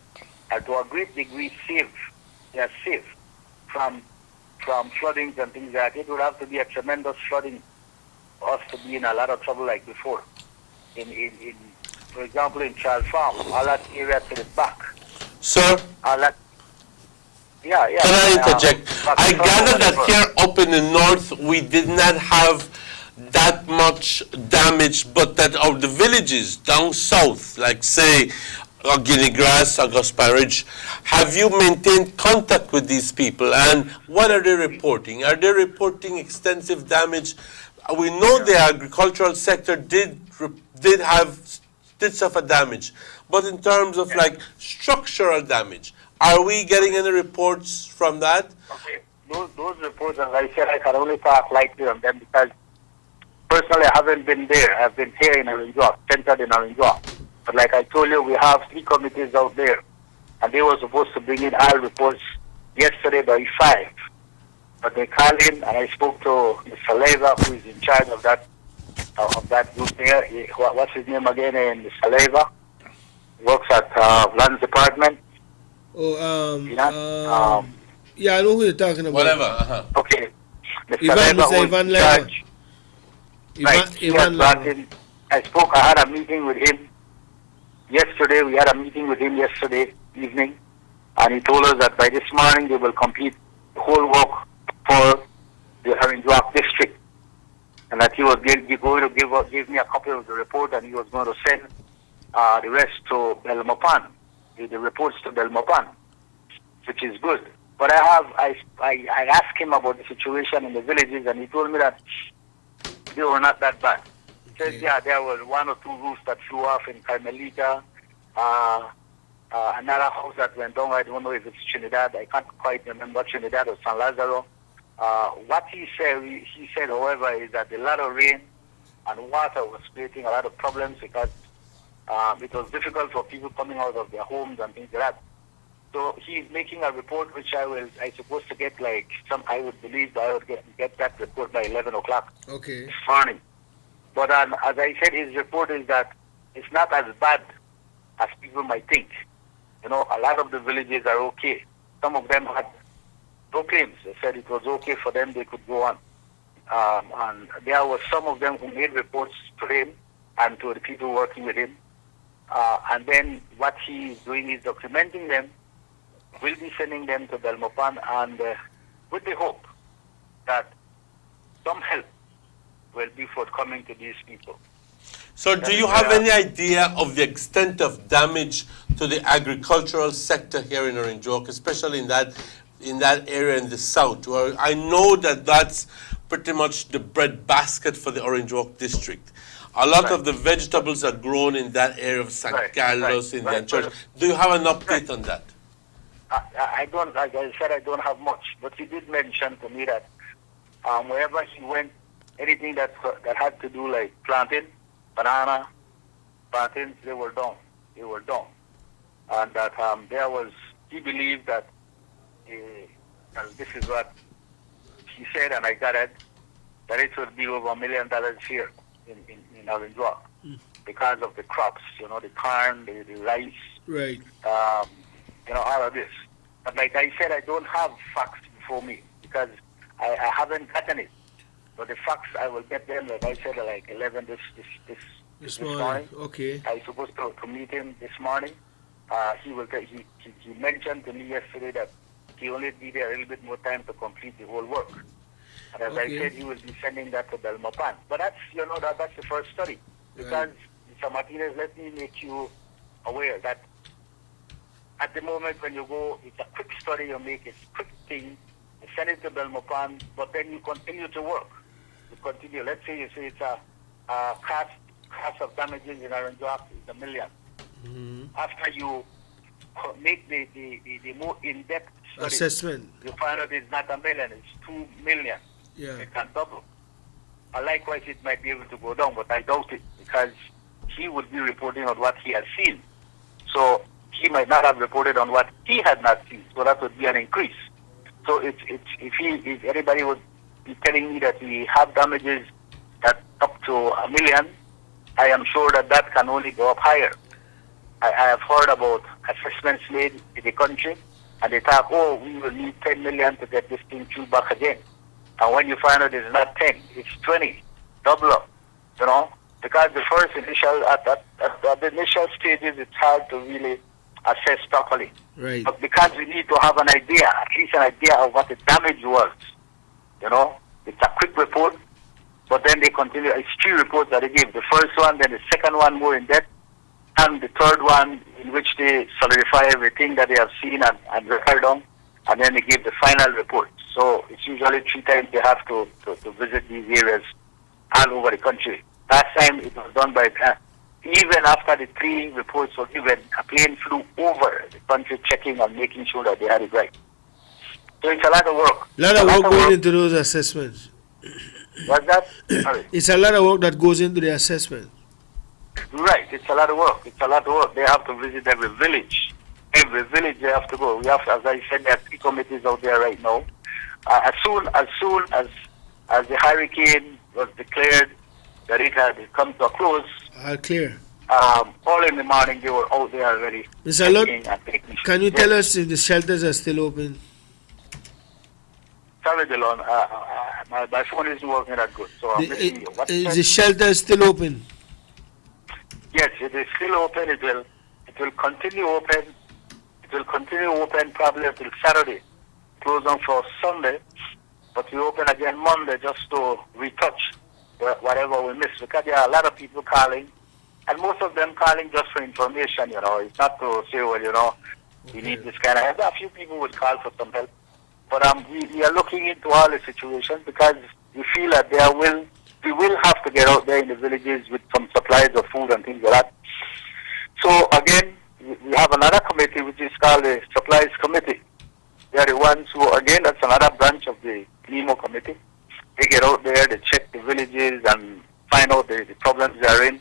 are to a great degree safe. They are safe from floodings and things like that. It would have to be a tremendous flooding for us to be in a lot of trouble like before. For example, in Charles Farm, all that area to the back. Sir? All that, yeah. Can I interject? I gather that here up in the north, we did not have that much damage, but that of the villages down south, like say, Guinea Grass, Auguste Parish, have you maintained contact with these people, and what are they reporting? Are they reporting extensive damage? We know the agricultural sector did suffer damage, but in terms of like structural damage, are we getting any reports from that? Okay, those reports, as I said, I can only talk lightly on them because personally I haven't been there. I've been here in Arundrock, centered in Arundrock. But like I told you, we have 3 committees out there, and they were supposed to bring in all reports yesterday by 5. But they called in, and I spoke to Mr. Leva, who is in charge of that group there. What's his name again? Mr. Leva works at Lands Department. Yeah, I know who you're talking about. Whatever. Okay. Mr. Ivan Leva. Right. He has brought in. I had a meeting with him yesterday. We had a meeting with him yesterday evening, and he told us that by this morning they will complete the whole work for the Arundrock district, and that he was going to give me a copy of the report, and he was going to send the rest to Belmopan, the reports to Belmopan, which is good. But I asked him about the situation in the villages, and he told me that they were not that bad. He said, yeah, there were 1 or 2 roofs that flew off in Carmelita, another house that went down. I don't know if it's Trinidad. I can't quite remember Trinidad or San Lazaro. What he said, however, is that a lot of rain and water was creating a lot of problems because it was difficult for people coming out of their homes and things like that. So he's making a report which I supposed to get I would believe I would get that report by 11 o'clock this morning. But as I said, his report is that it's not as bad as people might think. You know, a lot of the villages are okay. Some of them had no claims. They said it was okay for them, they could go on. And there were some of them who made reports to him and to the people working with him. And then what he's doing is documenting them. We'll be sending them to Belmopan, and with the hope that some help will be forthcoming to these people. So do you have any idea of the extent of damage to the agricultural sector here in Arundrock, especially in that area in the south? Where I know that that's pretty much the breadbasket for the Arundrock district. A lot of the vegetables are grown in that area of San Carlos, in the church. Do you have an update on that? I don't, like I said, I don't have much. But he did mention to me that wherever he went, anything that had to do like planting, banana, plantains, they were down. They were down. And that he believed that, and this is what he said, and I got it, that it would be over $1 million here in Arundrock. because of the crops, the corn, the rice, Right. All of this. But like I said, I don't have facts before me because I haven't gotten it. But the facts, I will get them, like I said, like 11 this morning. Okay. I was supposed to meet him this morning. He mentioned to me yesterday that he only needed a little bit more time to complete the whole work. And as I said, he will be sending that to Belmopan. But that's, that's the first study. Because, Mr. Martinez, let me make you aware that at the moment when you go, it's a quick study you make, it's a quick thing, you send it to Belmopan, but then you continue to work. You continue. Let's say you say it's a cost of damages in Aranjuak is $1 million. After you make the more in-depth study, assessment, you find out it's not $1 million, it's $2 million. Yeah. It can double. Likewise, it might be able to go down, but I doubt it because he would be reporting on what he has seen. So he might not have reported on what he had not seen. So that would be an increase. So if anybody would be telling me that we have damages that up to $1 million, I am sure that can only go up higher. I have heard about assessments made in the country, and they talk, we will need $10 million to get this thing through back again. And when you find out it's not 10, it's 20, double up, because the first initial, at the initial stages, it's hard to really assess properly. Right. But because we need to have an idea, at least an idea of what the damage was, it's a quick report, but then they continue, it's 3 reports that they give. The first one, then the second one more in depth, and the third one in which they solidify everything that they have seen and record on, and then they give the final report. So it's usually 3 times they have to visit these areas all over the country. Last time it was done by, even after the 3 reports were given, a plane flew over the country checking and making sure that they had it right. So it's a lot of work. A lot of work going into those assessments. What's that? Sorry. It's a lot of work that goes into the assessment. Right, it's a lot of work. It's a lot of work. They have to visit every village. Every village they have to go. We have, as I said, there are 3 committees out there right now. As soon as the hurricane was declared that it had come to a close, clear. All in the morning they were out there already. Mr. Lot, can you tell us if the shelters are still open? Sorry, Delon, my phone isn't working that good, so I'm missing you. Is the shelter still open? Yes, it is still open. It will continue open. It will continue open probably until Saturday. Close on for Sunday, but we open again Monday just to retouch whatever we miss, because there are a lot of people calling, and most of them calling just for information. It's not to say, we need this kind of help. A few people would call for some help, but we are looking into all the situations because we feel that we will have to get out there in the villages with some supplies of food and things like that. So again, we have another committee which is called the Supplies Committee. They are the ones who, again, that's another branch of the NEMO committee. They get out there, they check the villages and find out the problems they are in,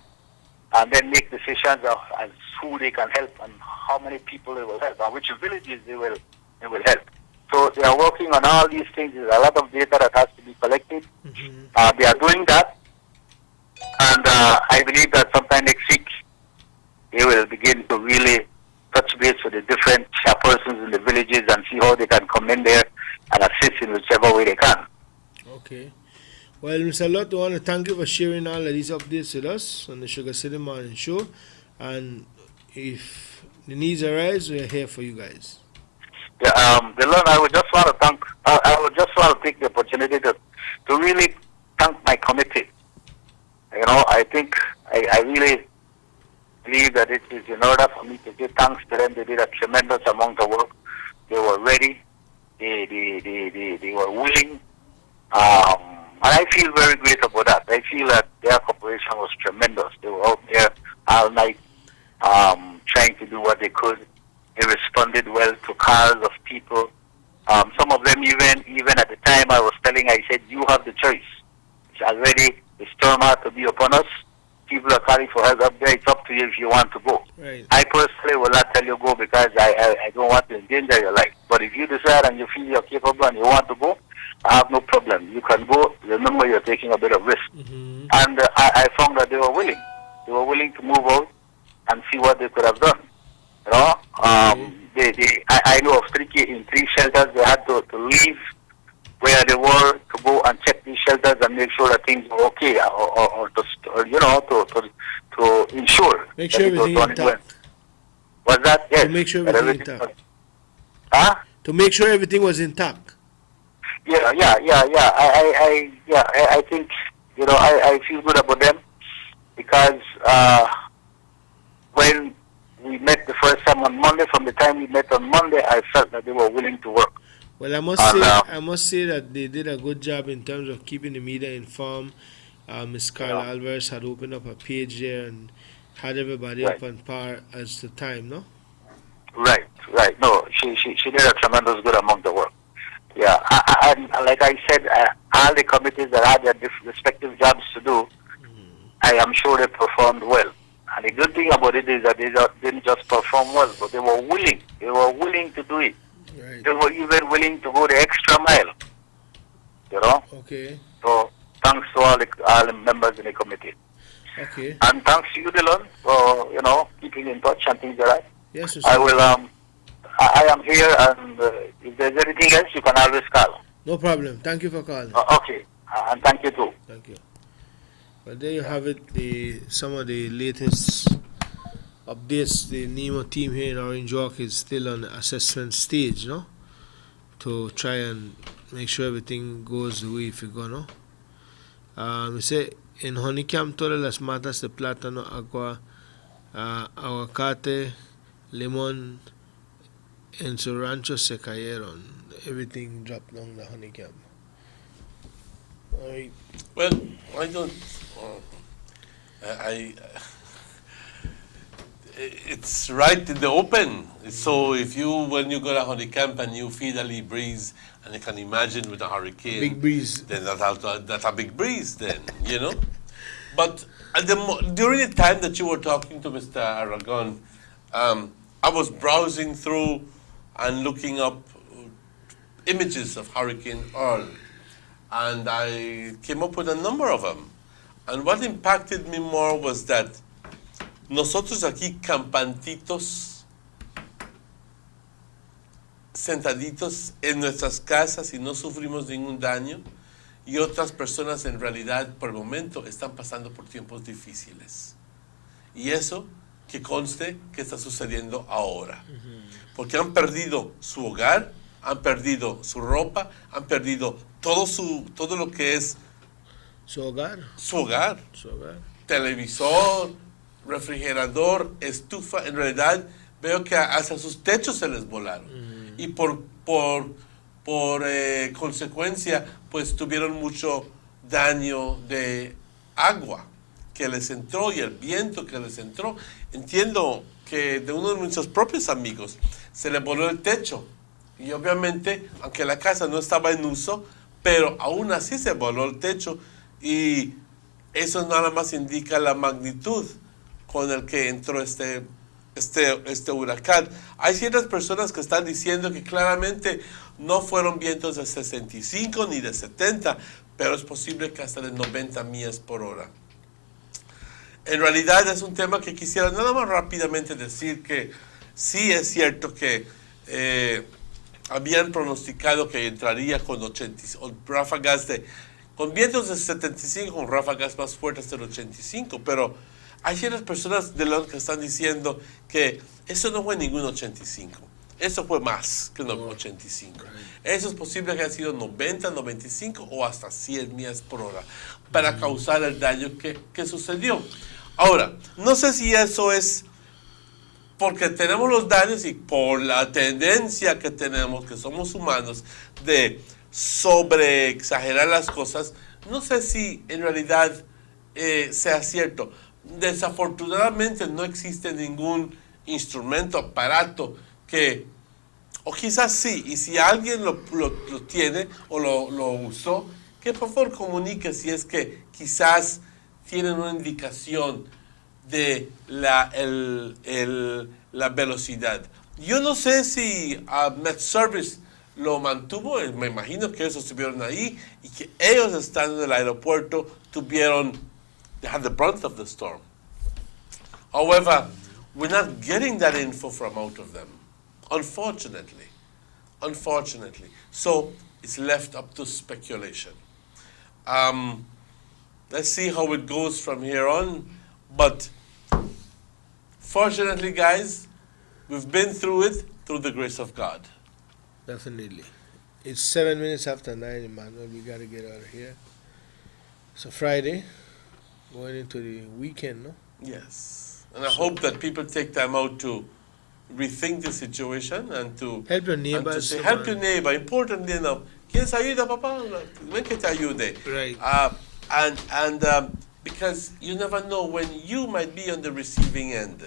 and then make decisions of as who they can help and how many people they will help, and which villages they will help. So they are working on all these things. There's a lot of data that has to be collected. They are doing that, and I believe that sometime next week they will begin to really touch base with the different chairpersons in the villages and see how they can come in there and assist in whichever way they can. Okay. Well, Mr. Lot, I want to thank you for sharing all of these updates with us on the Sugar City Morning Show. And if the needs arise, we are here for you guys. Yeah, Dylan, I would just want to take the opportunity to really thank my committee. I think I really believe that it is in order for me to give thanks to them. They did a tremendous amount of work. They were ready. They were willing. And I feel very great about that. I feel that their cooperation was tremendous. They were out there all night trying to do what they could. They responded well to calls of people. Some of them even at the time I said, you have the choice. It's already, the storm had to be upon us. People are calling for help up there. It's up to you if you want to go. Right. I personally will not tell you go because I don't want to endanger your life. But if you decide and you feel you're capable and you want to go, I have no problem. You can go. Remember, you're taking a bit of risk. And I found that they were willing. They were willing to move out and see what they could have done. You know, I know of in three shelters. They had to leave where they were to go and check these shelters and make sure that things were okay, or to ensure make sure that it was everything done intact. well. Was that? Yes. To make sure That everything everything intact. Huh? To make sure everything was intact. Yeah. I think, you know, I feel good about them because when we met the first time on Monday, from the time we met on Monday, I felt that they were willing to work. Well, I must say that they did a good job in terms of keeping the media informed. Ms. Carla Alvarez had opened up a page there and had everybody up on par as the time, no? Right. No, she did a tremendous good amount of work. Yeah, and like I said, all the committees that had their respective jobs to do, I am sure they performed well. And the good thing about it is that they didn't just perform well, but they were willing. They were willing to do it. Right. They were even willing to go the extra mile. You know? Okay. So thanks to all the members in the committee. Okay. And thanks to you, Dylan, for, you know, keeping in touch and things like that. Yes, I will, I am here, and if there's anything else, you can always call. No problem. Thank you for calling. Okay. And thank you too. Thank you. Well, there you have it, some of the latest updates. The NEMO team here in Orange Walk is still on the assessment stage, no? To try and make sure everything goes the way it going, no? We say, en Honeycomb todas las matas de plátano, agua, aguacate, limón, en su rancho se cayeron. Everything dropped down the Honeycomb. All right. Well, I don't. It's right in the open. So if when you go to Honeycomb and you feel a little breeze, and you can imagine with a hurricane, big breeze, then that's a big breeze. Then you know. But during the time that you were talking to Mr. Aragon, I was browsing through and looking up images of Hurricane Earl, and I came up with a number of them. And what impacted me more was that nosotros aquí campantitos, sentaditos en nuestras casas y no sufrimos ningún daño, y otras personas en realidad por el momento están pasando por tiempos difíciles. Y eso que conste que está sucediendo ahora. Porque han perdido su hogar, han perdido su ropa, han perdido todo lo que es su hogar. Televisor, refrigerador, estufa. En realidad veo que hasta sus techos se les volaron. Y por consecuencia, pues tuvieron mucho daño de agua que les entró y el viento que les entró. Entiendo que de uno de nuestros propios amigos se le voló el techo. Y obviamente, aunque la casa no estaba en uso, pero aún así se voló el techo. Y eso nada más indica la magnitud con el que entró este huracán. Hay ciertas personas que están diciendo que claramente no fueron vientos de 65 ni de 70, pero es posible que hasta de 90 millas por hora. En realidad es un tema que quisiera nada más rápidamente decir que sí es cierto que habían pronosticado que entraría con ráfagas con vientos de 75, con ráfagas más fuertes del 85, pero hay ciertas personas de los que están diciendo que eso no fue ningún 85, eso fue más que un 85. Eso es posible que haya sido 90, 95 o hasta 100 millas por hora para causar el daño que sucedió. Ahora, no sé si eso es porque tenemos los daños y por la tendencia que tenemos, que somos humanos, de sobre exagerar las cosas. No sé si en realidad sea cierto. Desafortunadamente no existe ningún instrumento, aparato que, o quizás sí, y si alguien lo tiene o lo usó, que por favor comunique si es que quizás tienen una indicación de la velocidad. Yo no sé si Met Service lo mantuvo, me imagino que ellos estuvieron ahí y que ellos estando en el aeropuerto they had the brunt of the storm. However, we're not getting that info from out of them, unfortunately. Unfortunately. So it's left up to speculation. Let's see how it goes from here on. But fortunately, guys, we've been through it through the grace of God. Definitely. It's 7 minutes after 9, Emmanuel. We got to get out of here. So Friday, going into the weekend, no? Yes. And I hope that people take time out to rethink the situation and to help your neighbors. And to say, help your neighbor. Importantly enough. ¿Quién se ayuda, papá? Ven que te ayude. Right. Because you never know when you might be on the receiving end.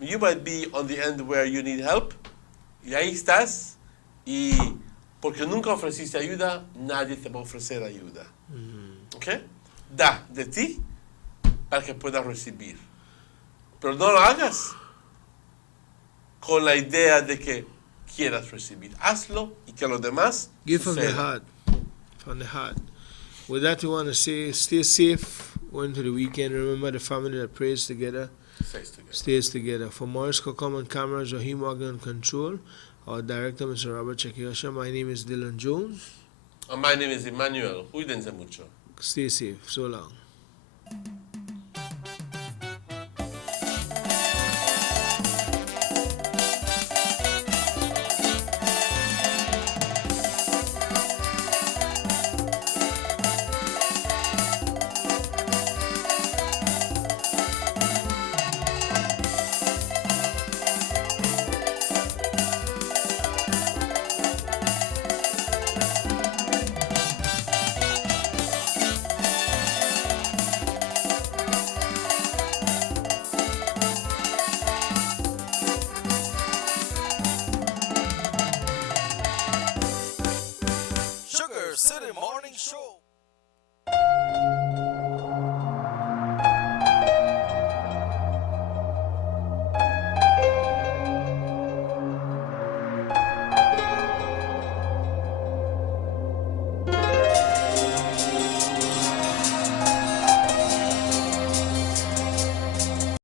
You might be on the end where you need help. Y ahí estás. Y porque nunca ofreciste ayuda, nadie te va a ofrecer ayuda. ¿Ok? Da de ti para que puedas recibir. Pero no lo hagas con la idea de que quieras recibir. Hazlo y que los demás give from the suceda. heart. From the heart. With that, we want to say, stay safe going to the weekend. Remember the family that prays together, stays together. For Morris Kokom on cameras, Raheem Morgan on control, our director, Mr. Robert Chekiyosha. My name is Dylan Jones. And my name is Emmanuel. Cuídense mucho. Stay safe. So long. Sugar City Morning Show.